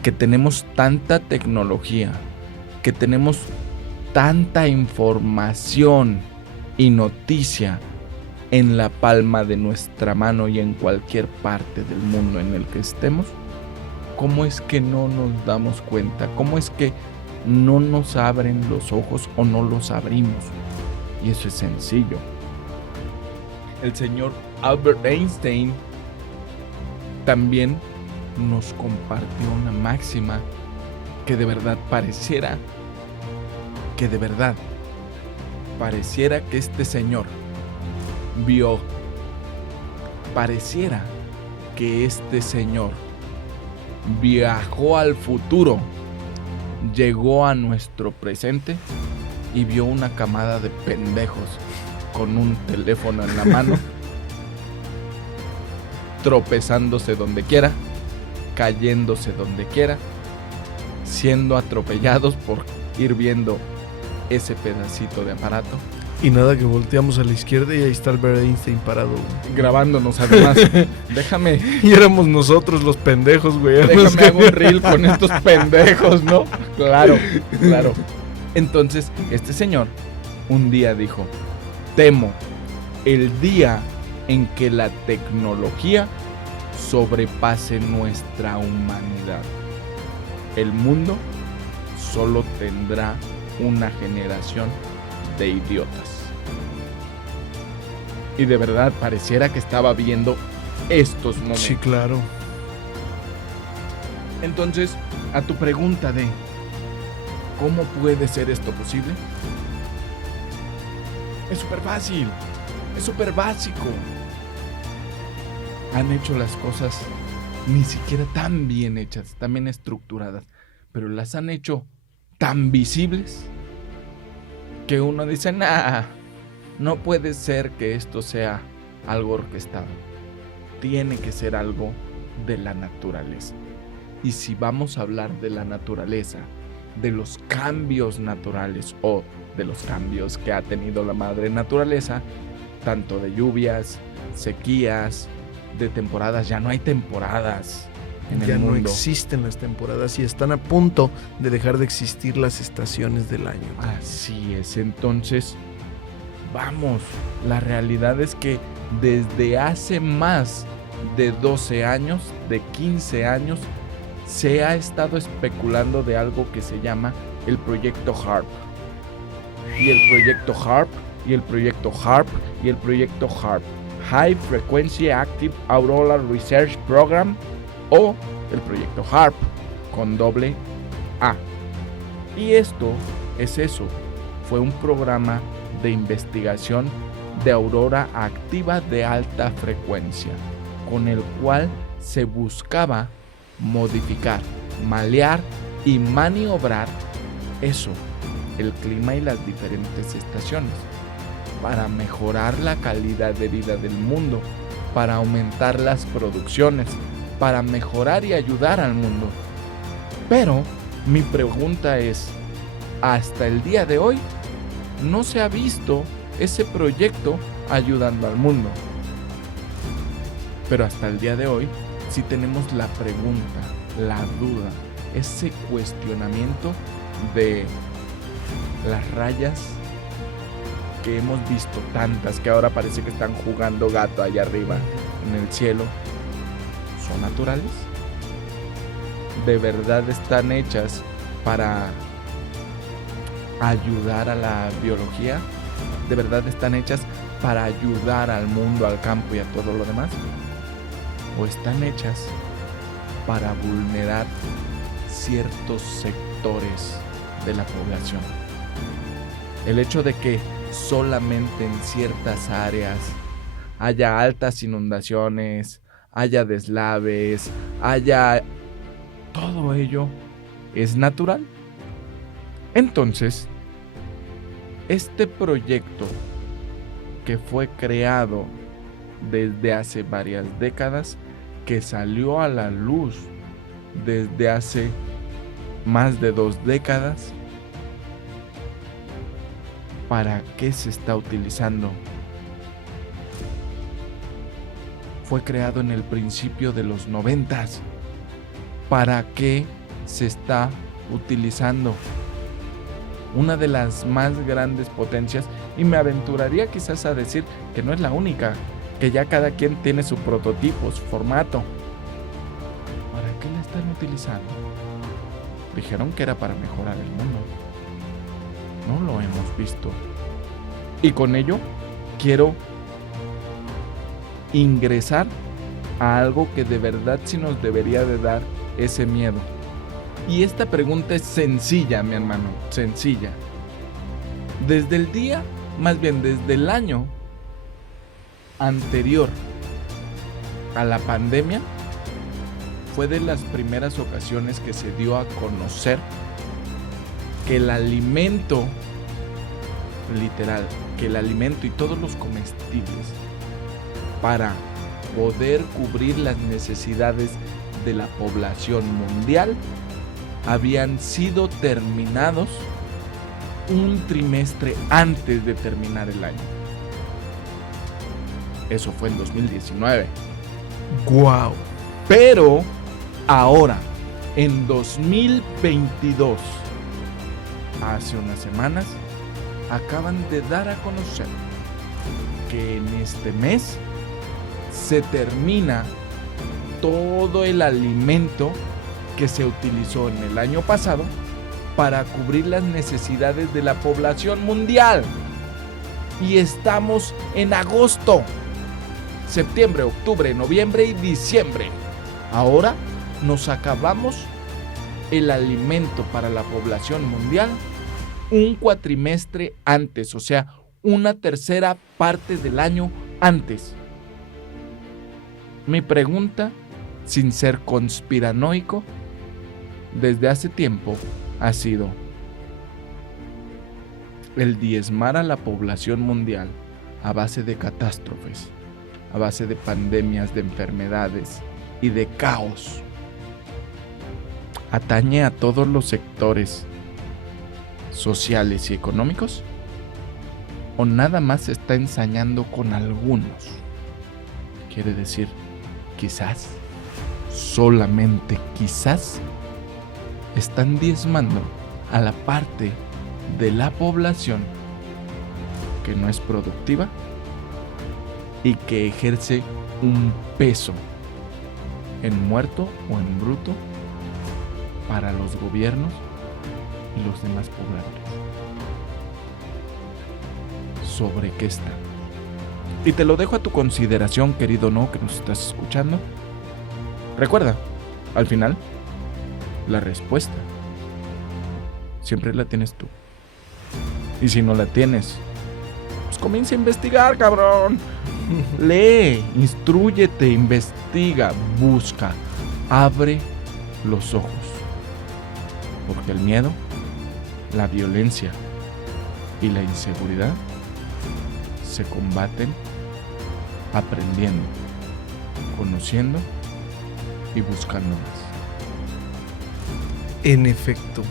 que tenemos tanta tecnología, que tenemos tanta información y noticia en la palma de nuestra mano y en cualquier parte del mundo en el que estemos, ¿cómo es que no nos damos cuenta? ¿Cómo es que no nos abren los ojos o no los abrimos? Y eso es sencillo. El señor Albert Einstein también nos compartió una máxima que de verdad pareciera que este señor vio, pareciera que este señor viajó al futuro, llegó a nuestro presente y vio una camada de pendejos con un teléfono en la mano, tropezándose donde quiera, cayéndose donde quiera, siendo atropellados por ir viendo ese pedacito de aparato. Y nada, que volteamos a la izquierda y ahí está Albert Einstein parado, güey. Grabándonos además. Déjame. Y éramos nosotros los pendejos, güey. Déjame hago un reel con estos pendejos, ¿no? Claro. Entonces, este señor un día dijo: temo el día en que la tecnología sobrepase nuestra humanidad. El mundo solo tendrá una generación de idiotas. Y de verdad pareciera que estaba viendo estos momentos. Sí, claro. Entonces, a tu pregunta de ¿cómo puede ser esto posible? Es súper fácil, es súper básico. Han hecho las cosas ni siquiera tan bien hechas, tan bien estructuradas, pero las han hecho tan visibles que uno dice, nah, no puede ser que esto sea algo orquestado. Tiene que ser algo de la naturaleza. Y si vamos a hablar de la naturaleza, de los cambios naturales o de los cambios que ha tenido la madre naturaleza, tanto de lluvias, sequías, de temporadas, ya no hay temporadas en el mundo. Ya no existen las temporadas y están a punto de dejar de existir las estaciones del año. Así es, entonces, vamos, la realidad es que desde hace más de 12 años, de 15 años, se ha estado especulando de algo que se llama el proyecto HARP. Y el proyecto HARP, y el proyecto HARP, y el proyecto HARP. High Frequency Active Auroral Research Program, o el proyecto HARP con doble A. Y esto es eso, fue un programa de investigación de aurora activa de alta frecuencia, con el cual se buscaba modificar, malear y maniobrar eso, el clima y las diferentes estaciones, para mejorar la calidad de vida del mundo, para aumentar las producciones, para mejorar y ayudar al mundo. Pero mi pregunta es, hasta el día de hoy no se ha visto ese proyecto ayudando al mundo. Pero hasta el día de hoy sí tenemos la pregunta, la duda, ese cuestionamiento de las rayas que hemos visto tantas, que ahora parece que están jugando gato allá arriba en el cielo, ¿son naturales? ¿De verdad están hechas para ayudar a la biología? ¿De verdad están hechas para ayudar al mundo, al campo y a todo lo demás? ¿O están hechas para vulnerar ciertos sectores de la población? El hecho de que solamente en ciertas áreas haya altas inundaciones, haya deslaves, haya... todo ello es natural. Entonces, este proyecto que fue creado desde hace varias décadas, que salió a la luz desde hace más de 2 décadas, ¿para qué se está utilizando? Fue creado en el principio de los 90s. ¿Para qué se está utilizando? Una de las más grandes potencias, y me aventuraría quizás a decir que no es la única, que ya cada quien tiene su prototipo, su formato. ¿Para qué la están utilizando? Dijeron que era para mejorar el mundo. No lo hemos visto. Y con ello quiero ingresar a algo que de verdad sí nos debería de dar ese miedo. Y esta pregunta es sencilla, mi hermano, sencilla. Desde el año anterior a la pandemia, fue de las primeras ocasiones que se dio a conocer que el alimento, literal, que el alimento y todos los comestibles para poder cubrir las necesidades de la población mundial habían sido terminados un trimestre antes de terminar el año. Eso fue en 2019. ¡Guau! Pero ahora, en 2022, hace unas semanas, acaban de dar a conocer que en este mes se termina todo el alimento que se utilizó en el año pasado para cubrir las necesidades de la población mundial. Y estamos en agosto, septiembre, octubre, noviembre y diciembre. Ahora nos acabamos el alimento para la población mundial un cuatrimestre antes, o sea, una tercera parte del año antes. Mi pregunta, sin ser conspiranoico, desde hace tiempo ha sido: el diezmar a la población mundial a base de catástrofes, a base de pandemias, de enfermedades y de caos, ¿atañe a todos los sectores sociales y económicos? ¿O nada más se está ensañando con algunos? Quiere decir, quizás, solamente quizás, están diezmando a la parte de la población que no es productiva y que ejerce un peso en muerto o en bruto para los gobiernos y los demás pobladores. ¿Sobre qué está? Y te lo dejo a tu consideración, querido no, que nos estás escuchando. Recuerda, al final, la respuesta siempre la tienes tú. Y si no la tienes, pues comienza a investigar, cabrón. Lee, instrúyete, investiga, busca, abre los ojos. Porque el miedo, la violencia y la inseguridad se combaten aprendiendo, conociendo y buscando más. En efecto,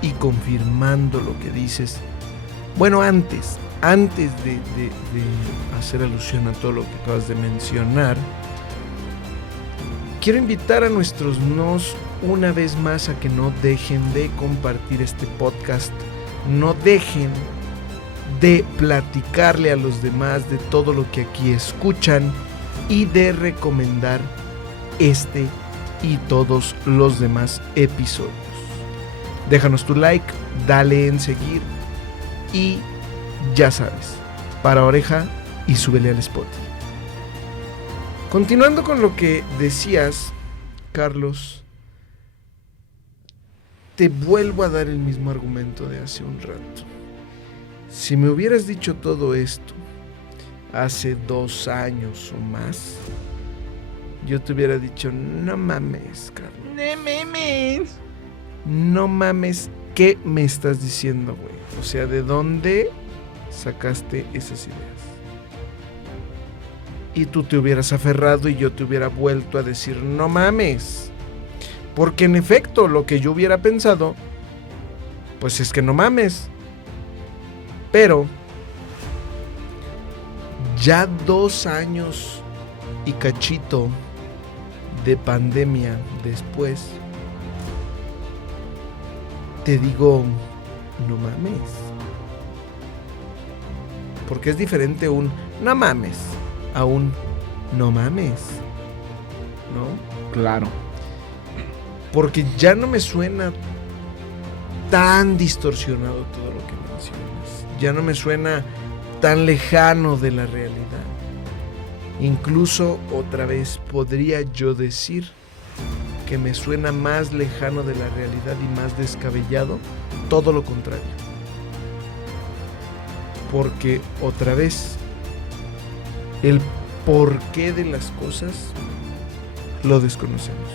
y confirmando lo que dices, bueno, antes de hacer alusión a todo lo que acabas de mencionar, quiero invitar a nuestros nos una vez más a que no dejen de compartir este podcast, no dejen de platicarle a los demás de todo lo que aquí escuchan y de recomendar este y todos los demás episodios. Déjanos tu like, dale en seguir Y ya sabes, para oreja y súbele al Spotify. Continuando con lo que decías, Carlos, te vuelvo a dar el mismo argumento de hace un rato. Si me hubieras dicho todo esto hace 2 años o más, yo te hubiera dicho, no mames, Carlos. No memes. No mames, ¿qué me estás diciendo, güey? O sea, ¿de dónde sacaste esas ideas? Y tú te hubieras aferrado y yo te hubiera vuelto a decir, no mames. Porque en efecto, lo que yo hubiera pensado, pues es que no mames. Pero ya 2 años y cachito de pandemia después, te digo, no mames. Porque es diferente un no mames a un no mames, ¿no? Claro. Porque ya no me suena tan distorsionado todo lo que mencionas. Ya no me suena tan lejano de la realidad. Incluso otra vez podría yo decir que me suena más lejano de la realidad y más descabellado, todo lo contrario. Porque otra vez, el porqué de las cosas lo desconocemos.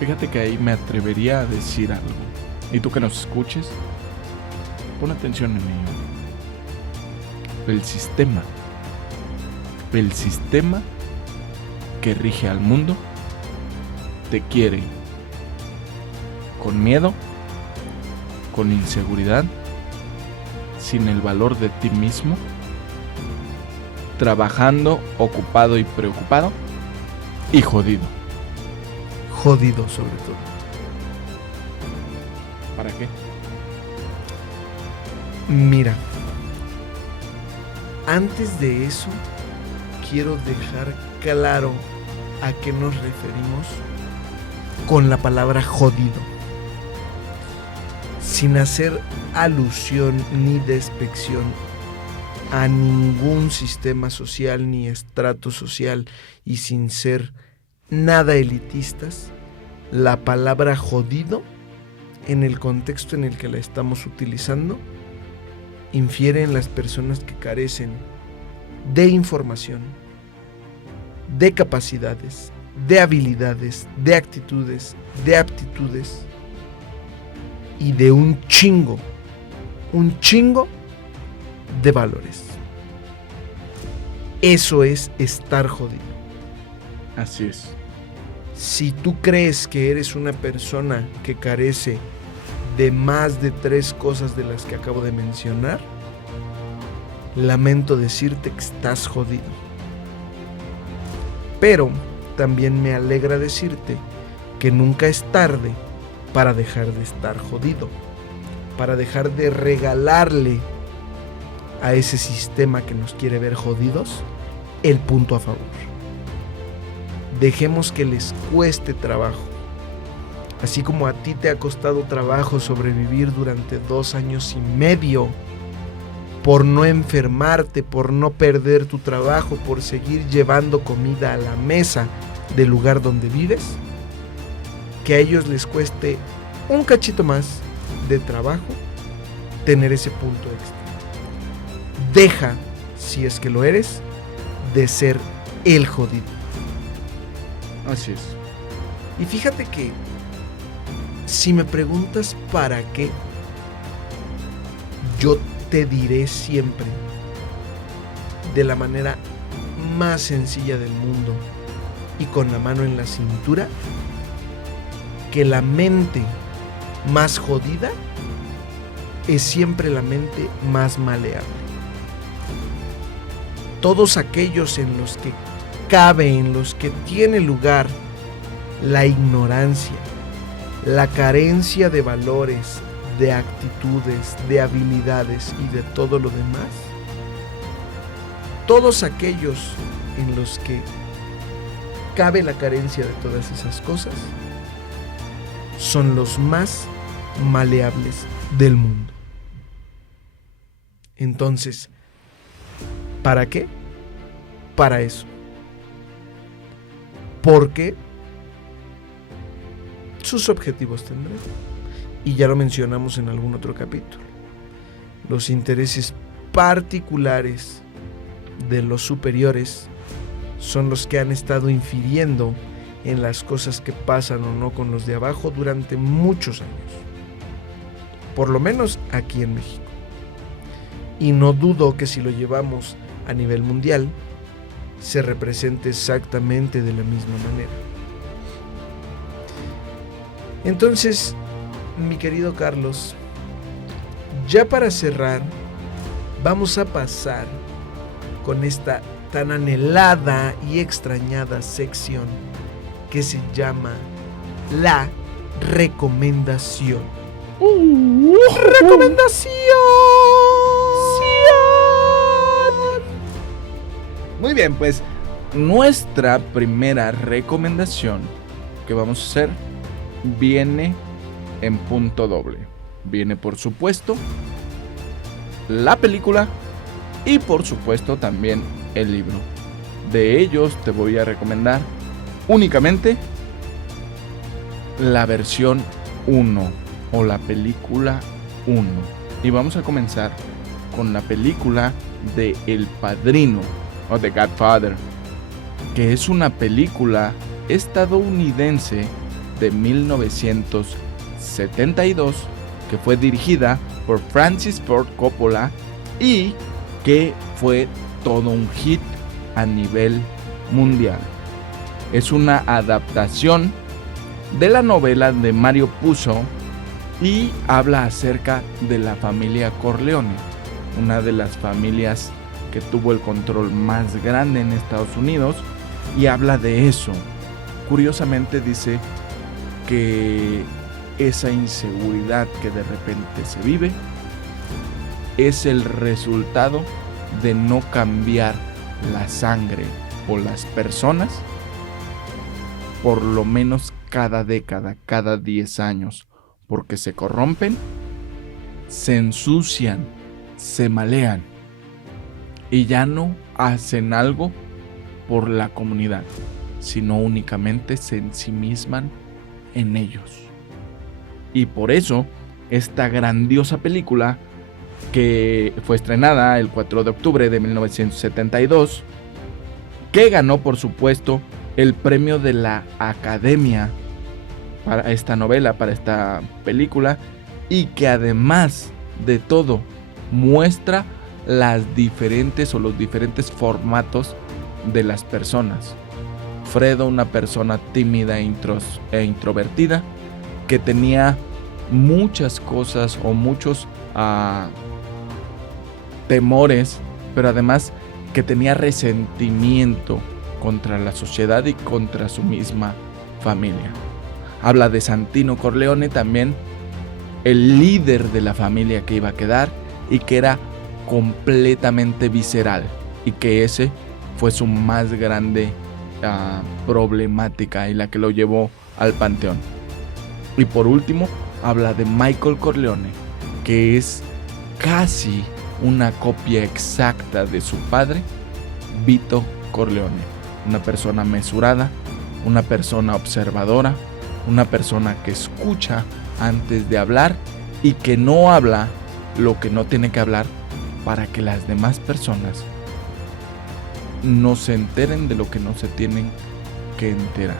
Fíjate que ahí me atrevería a decir algo. Y tú que nos escuches, pon atención en ello. El sistema que rige al mundo te quiere con miedo, con inseguridad, sin el valor de ti mismo, trabajando, ocupado y preocupado y jodido. Jodido sobre todo. ¿Para qué? Mira, antes de eso, quiero dejar claro a qué nos referimos con la palabra jodido, sin hacer alusión ni despección a ningún sistema social ni estrato social y sin ser nada elitistas. La palabra jodido, en el contexto en el que la estamos utilizando, infiere en las personas que carecen de información, de capacidades, de habilidades, de actitudes, de aptitudes y de un chingo de valores. Eso es estar jodido. Así es. Si tú crees que eres una persona que carece de más de 3 cosas de las que acabo de mencionar, lamento decirte que estás jodido. Pero también me alegra decirte que nunca es tarde para dejar de estar jodido, para dejar de regalarle a ese sistema que nos quiere ver jodidos el punto a favor. Dejemos que les cueste trabajo. Así como a ti te ha costado trabajo sobrevivir durante 2 años y medio, por no enfermarte, por no perder tu trabajo, por seguir llevando comida a la mesa del lugar donde vives, que a ellos les cueste un cachito más de trabajo tener ese punto extra. Deja, si es que lo eres, de ser el jodido. Así es. Y fíjate que si me preguntas para qué, yo te diré siempre, de la manera más sencilla del mundo y con la mano en la cintura, que la mente más jodida es siempre la mente más maleable. Todos aquellos en los que cabe, en los que tiene lugar la ignorancia, la carencia de valores, de actitudes, de habilidades y de todo lo demás, todos aquellos en los que cabe la carencia de todas esas cosas, son los más maleables del mundo. Entonces, ¿para qué? Para eso. Porque sus objetivos tendrán. Y ya lo mencionamos en algún otro capítulo. Los intereses particulares de los superiores son los que han estado infiriendo en las cosas que pasan o no con los de abajo durante muchos años. Por lo menos aquí en México. Y no dudo que si lo llevamos a nivel mundial, se represente exactamente de la misma manera. Entonces, mi querido Carlos, ya para cerrar, vamos a pasar con esta tan anhelada y extrañada sección que se llama la recomendación. ¡Recomendación! Muy bien, pues nuestra primera recomendación que vamos a hacer viene en punto doble. Viene, por supuesto, la película y, por supuesto, también el libro. De ellos te voy a recomendar únicamente la versión 1 o la película 1. Y vamos a comenzar con la película de El Padrino o The Godfather, que es una película estadounidense de 1972 que fue dirigida por Francis Ford Coppola y que fue todo un hit a nivel mundial. Es una adaptación de la novela de Mario Puzo y habla acerca de la familia Corleone, una de las familias que tuvo el control más grande en Estados Unidos, y habla de eso. Curiosamente dice que esa inseguridad que de repente se vive es el resultado de no cambiar la sangre o las personas por lo menos cada década, cada 10 años, porque se corrompen, se ensucian, se malean y ya no hacen algo por la comunidad, sino únicamente se ensimisman en ellos. Y por eso esta grandiosa película, que fue estrenada el 4 de octubre de 1972, que ganó, por supuesto, el premio de la Academia para esta novela, para esta película, y que además de todo muestra las diferentes o los diferentes formatos de las personas. Fredo, una persona tímida e introvertida, que tenía muchas cosas o muchos temores, pero además que tenía resentimiento contra la sociedad y contra su misma familia. Habla de Santino Corleone, también el líder de la familia que iba a quedar y que era completamente visceral, y que ese fue su más grande problemática y la que lo llevó al panteón. Y por último habla de Michael Corleone, que es casi una copia exacta de su padre, Vito Corleone. Una persona mesurada, una persona observadora, una persona que escucha antes de hablar y que no habla lo que no tiene que hablar para que las demás personas no se enteren de lo que no se tienen que enterar.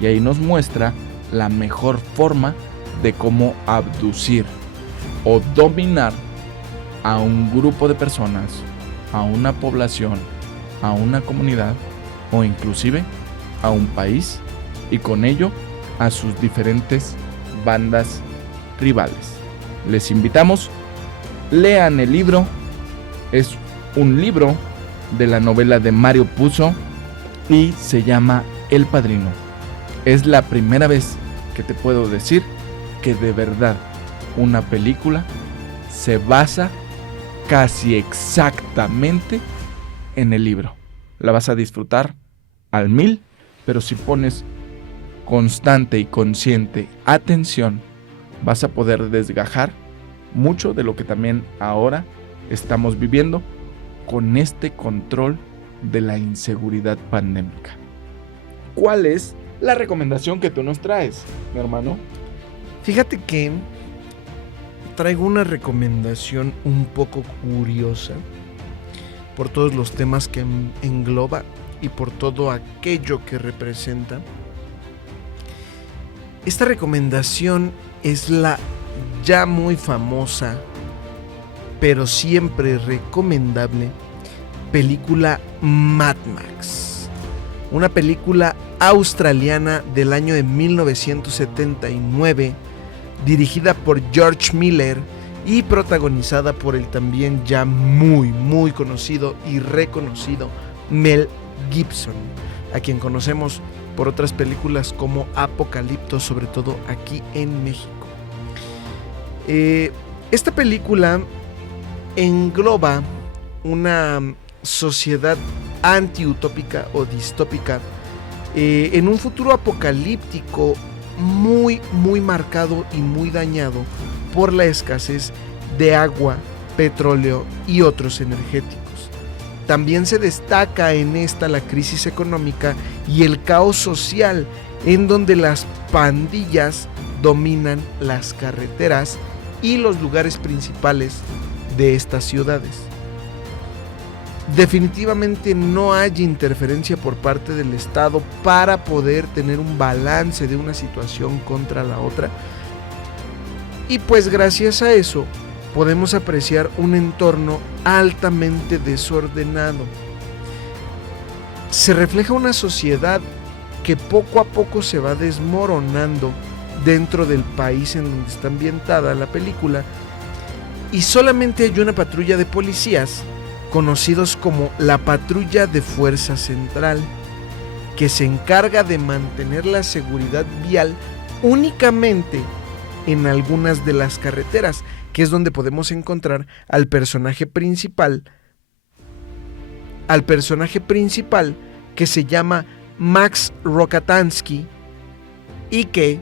Y ahí nos muestra la mejor forma de cómo abducir o dominar a un grupo de personas, a una población, a una comunidad o inclusive a un país, y con ello a sus diferentes bandas rivales. Les invitamos, lean el libro. Es un libro de la novela de Mario Puzo y se llama El Padrino. Es la primera vez que te puedo decir que de verdad una película se basa casi exactamente en el libro. La vas a disfrutar al 1000, pero si pones constante y consciente atención, vas a poder desgajar mucho de lo que también ahora estamos viviendo con este control de la inseguridad pandémica. ¿Cuál es la recomendación que tú nos traes, mi hermano? Fíjate que traigo una recomendación un poco curiosa por todos los temas que engloba y por todo aquello que representa. Esta recomendación es la ya muy famosa, pero siempre recomendable, película Mad Max. Una película australiana del año de 1979, dirigida por George Miller y protagonizada por el también ya muy conocido y reconocido Mel Gibson, a quien conocemos por otras películas como Apocalipto, sobre todo aquí en México. Esta película engloba una sociedad antiutópica o distópica en un futuro apocalíptico muy marcado y muy dañado por la escasez de agua, petróleo y otros energéticos. También se destaca en esta la crisis económica y el caos social, en donde las pandillas dominan las carreteras y los lugares principales de estas ciudades. Definitivamente no hay interferencia por parte del Estado para poder tener un balance de una situación contra la otra. Y pues gracias a eso podemos apreciar un entorno altamente desordenado. Se refleja una sociedad que poco a poco se va desmoronando dentro del país en donde está ambientada la película, y solamente hay una patrulla de policías conocidos como la Patrulla de Fuerza Central, que se encarga de mantener la seguridad vial únicamente en algunas de las carreteras, que es donde podemos encontrar al personaje principal que se llama Max Rokatansky, y que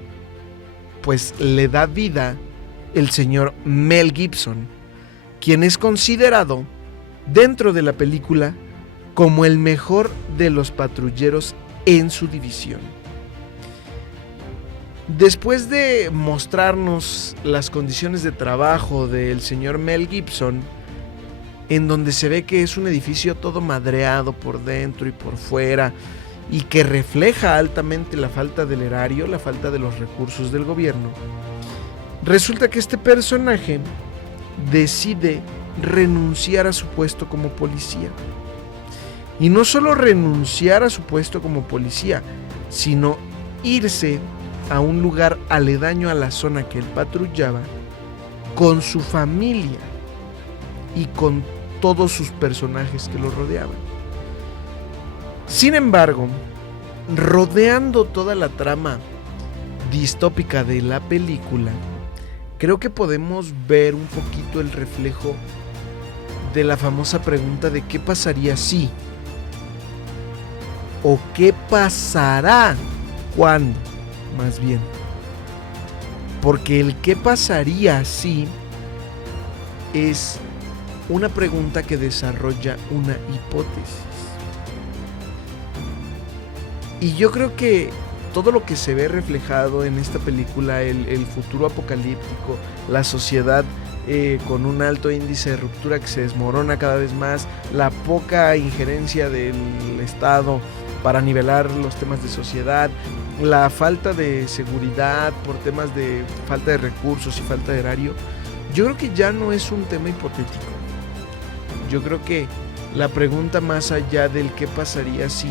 pues le da vida el señor Mel Gibson, quien es considerado dentro de la película como el mejor de los patrulleros en su división. Después de mostrarnos las condiciones de trabajo del señor Mel Gibson, en donde se ve que es un edificio todo madreado por dentro y por fuera, y que refleja altamente la falta del erario, la falta de los recursos del gobierno, resulta que este personaje decide renunciar a su puesto como policía. Y no solo renunciar a su puesto como policía, sino irse a un lugar aledaño a la zona que él patrullaba con su familia y con todos sus personajes que lo rodeaban. Sin embargo, rodeando toda la trama distópica de la película, creo que podemos ver un poquito el reflejo de la famosa pregunta de qué pasaría si, o qué pasará cuando, más bien. Porque el qué pasaría si es una pregunta que desarrolla una hipótesis. Y yo creo que todo lo que se ve reflejado en esta película, el futuro apocalíptico, la sociedad con un alto índice de ruptura que se desmorona cada vez más, la poca injerencia del Estado para nivelar los temas de sociedad, la falta de seguridad por temas de falta de recursos y falta de erario, yo creo que ya no es un tema hipotético. Yo creo que la pregunta más allá del qué pasaría si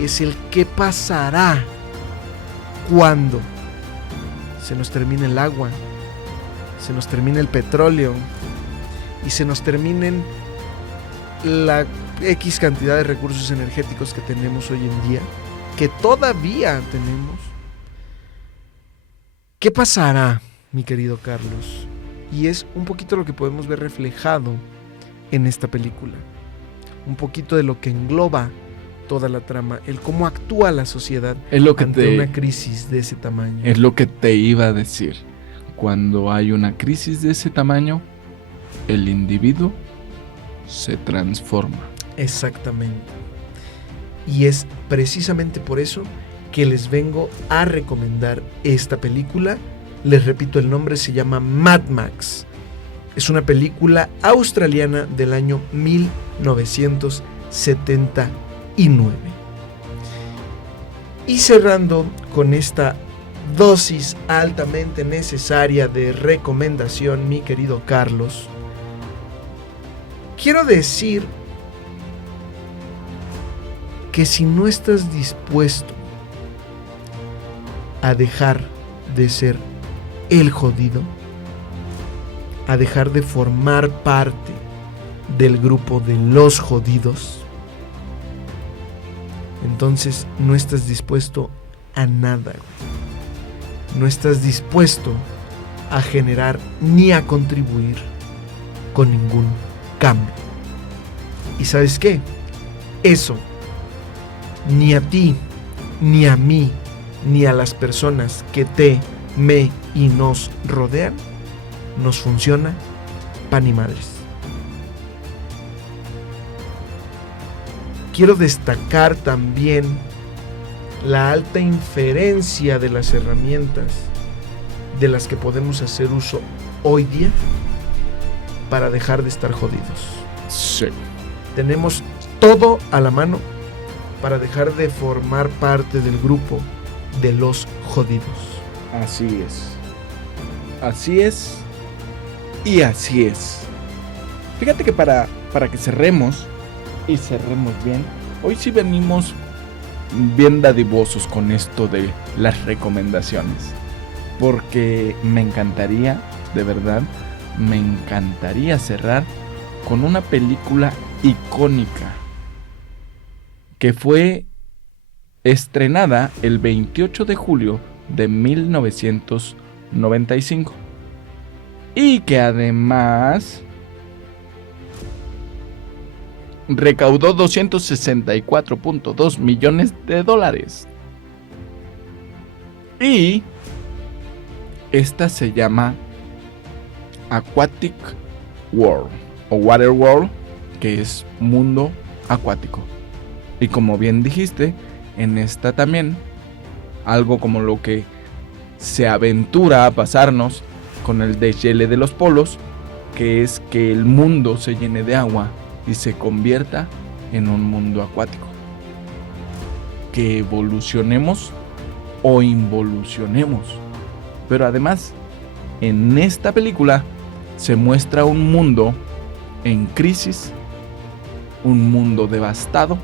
es el qué pasará cuando se nos termine el agua, se nos termine el petróleo y se nos terminen la X cantidad de recursos energéticos que tenemos hoy en día, que todavía tenemos. ¿Qué pasará, mi querido Carlos? Y es un poquito lo que podemos ver reflejado en esta película. Un poquito de lo que engloba toda la trama, el cómo actúa la sociedad ante una crisis de ese tamaño. Es lo que te iba a decir. Cuando hay una crisis de ese tamaño, el individuo se transforma. Exactamente. Y es precisamente por eso que les vengo a recomendar esta película. Les repito el nombre, se llama Mad Max. Es una película australiana del año 1979. Y cerrando con esta dosis altamente necesaria de recomendación, mi querido Carlos, quiero decir que si no estás dispuesto a dejar de ser el jodido, a dejar de formar parte del grupo de los jodidos, entonces no estás dispuesto a nada, güey. No estás dispuesto a generar ni a contribuir con ningún cambio. ¿Y sabes qué? Eso ni a ti, ni a mí, ni a las personas que te, me y nos rodean nos funciona pan y madres. Quiero destacar también la alta inferencia de las herramientas de las que podemos hacer uso hoy día para dejar de estar jodidos. Sí. Tenemos todo a la mano para dejar de formar parte del grupo de los jodidos. Así es. Así es. Y así es. Fíjate que para que cerremos, y cerremos bien, hoy sí venimos bien dadivosos con esto de las recomendaciones. Porque me encantaría, de verdad, me encantaría cerrar con una película icónica que fue estrenada el 28 de julio de 1995 y que además recaudó $264.2 millones. Y esta se llama Aquatic World o Water World, que es mundo acuático. Y como bien dijiste, en esta también, algo como lo que se aventura a pasarnos con el deshiele de los polos, que es que el mundo se llene de agua y se convierta en un mundo acuático. Que evolucionemos o involucionemos. Pero además, en esta película se muestra un mundo en crisis, un mundo devastado,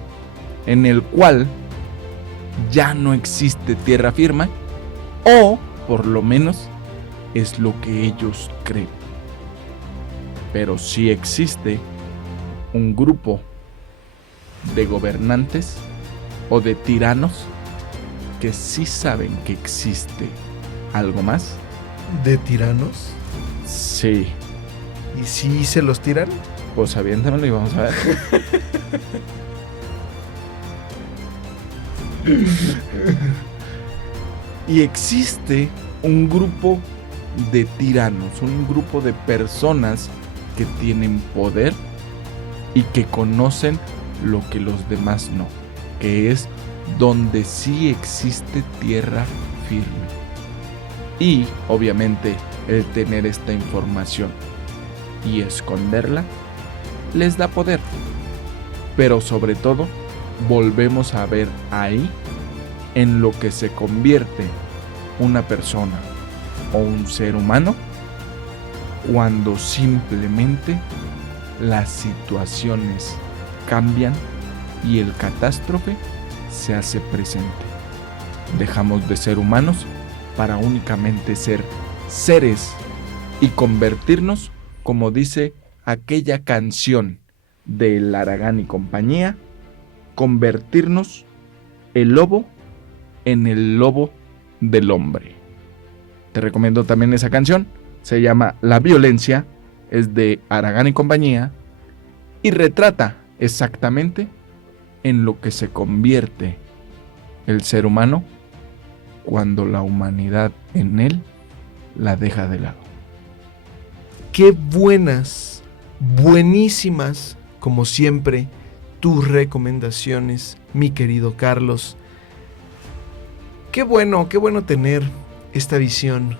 en el cual ya no existe tierra firme, o por lo menos es lo que ellos creen. Pero sí existe un grupo de gobernantes o de tiranos que sí saben que existe algo más. ¿De tiranos? Sí. ¿Y si se los tiran? Pues aviéntamelo y vamos a ver. Y existe un grupo de tiranos, un grupo de personas que tienen poder y que conocen lo que los demás no, que es donde sí existe tierra firme. Y obviamente el tener esta información y esconderla les da poder. Pero sobre todo volvemos a ver ahí en lo que se convierte una persona o un ser humano cuando simplemente las situaciones cambian y el catástrofe se hace presente. Dejamos de ser humanos para únicamente ser seres y convertirnos, como dice aquella canción de El Aragán y compañía, convertirnos el lobo en el lobo del hombre. Te recomiendo también esa canción, se llama La Violencia, es de Aragán y compañía y retrata exactamente en lo que se convierte el ser humano cuando la humanidad en él la deja de lado. Qué buenas, buenísimas como siempre, tus recomendaciones, mi querido Carlos. Qué bueno tener esta visión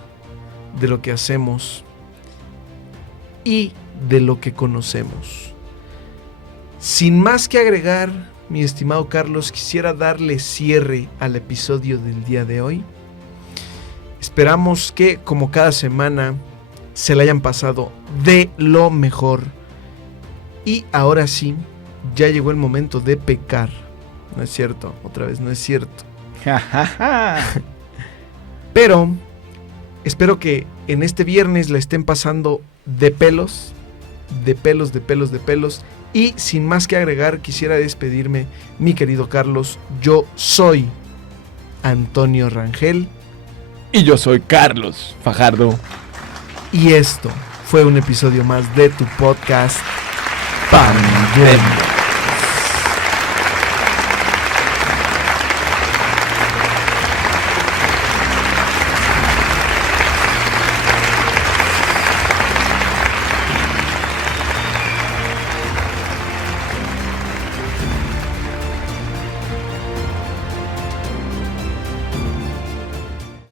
de lo que hacemos y de lo que conocemos. Sin más que agregar, mi estimado Carlos, quisiera darle cierre al episodio del día de hoy. Esperamos que, como cada semana, se la hayan pasado de lo mejor. Y ahora sí, ya llegó el momento de pecar. No es cierto, otra vez no es cierto. Pero espero que en este viernes la estén pasando de pelos. Y sin más que agregar, quisiera despedirme, mi querido Carlos. Yo soy Antonio Rangel. Y yo soy Carlos Fajardo. Y esto fue un episodio más de tu podcast Pandemia.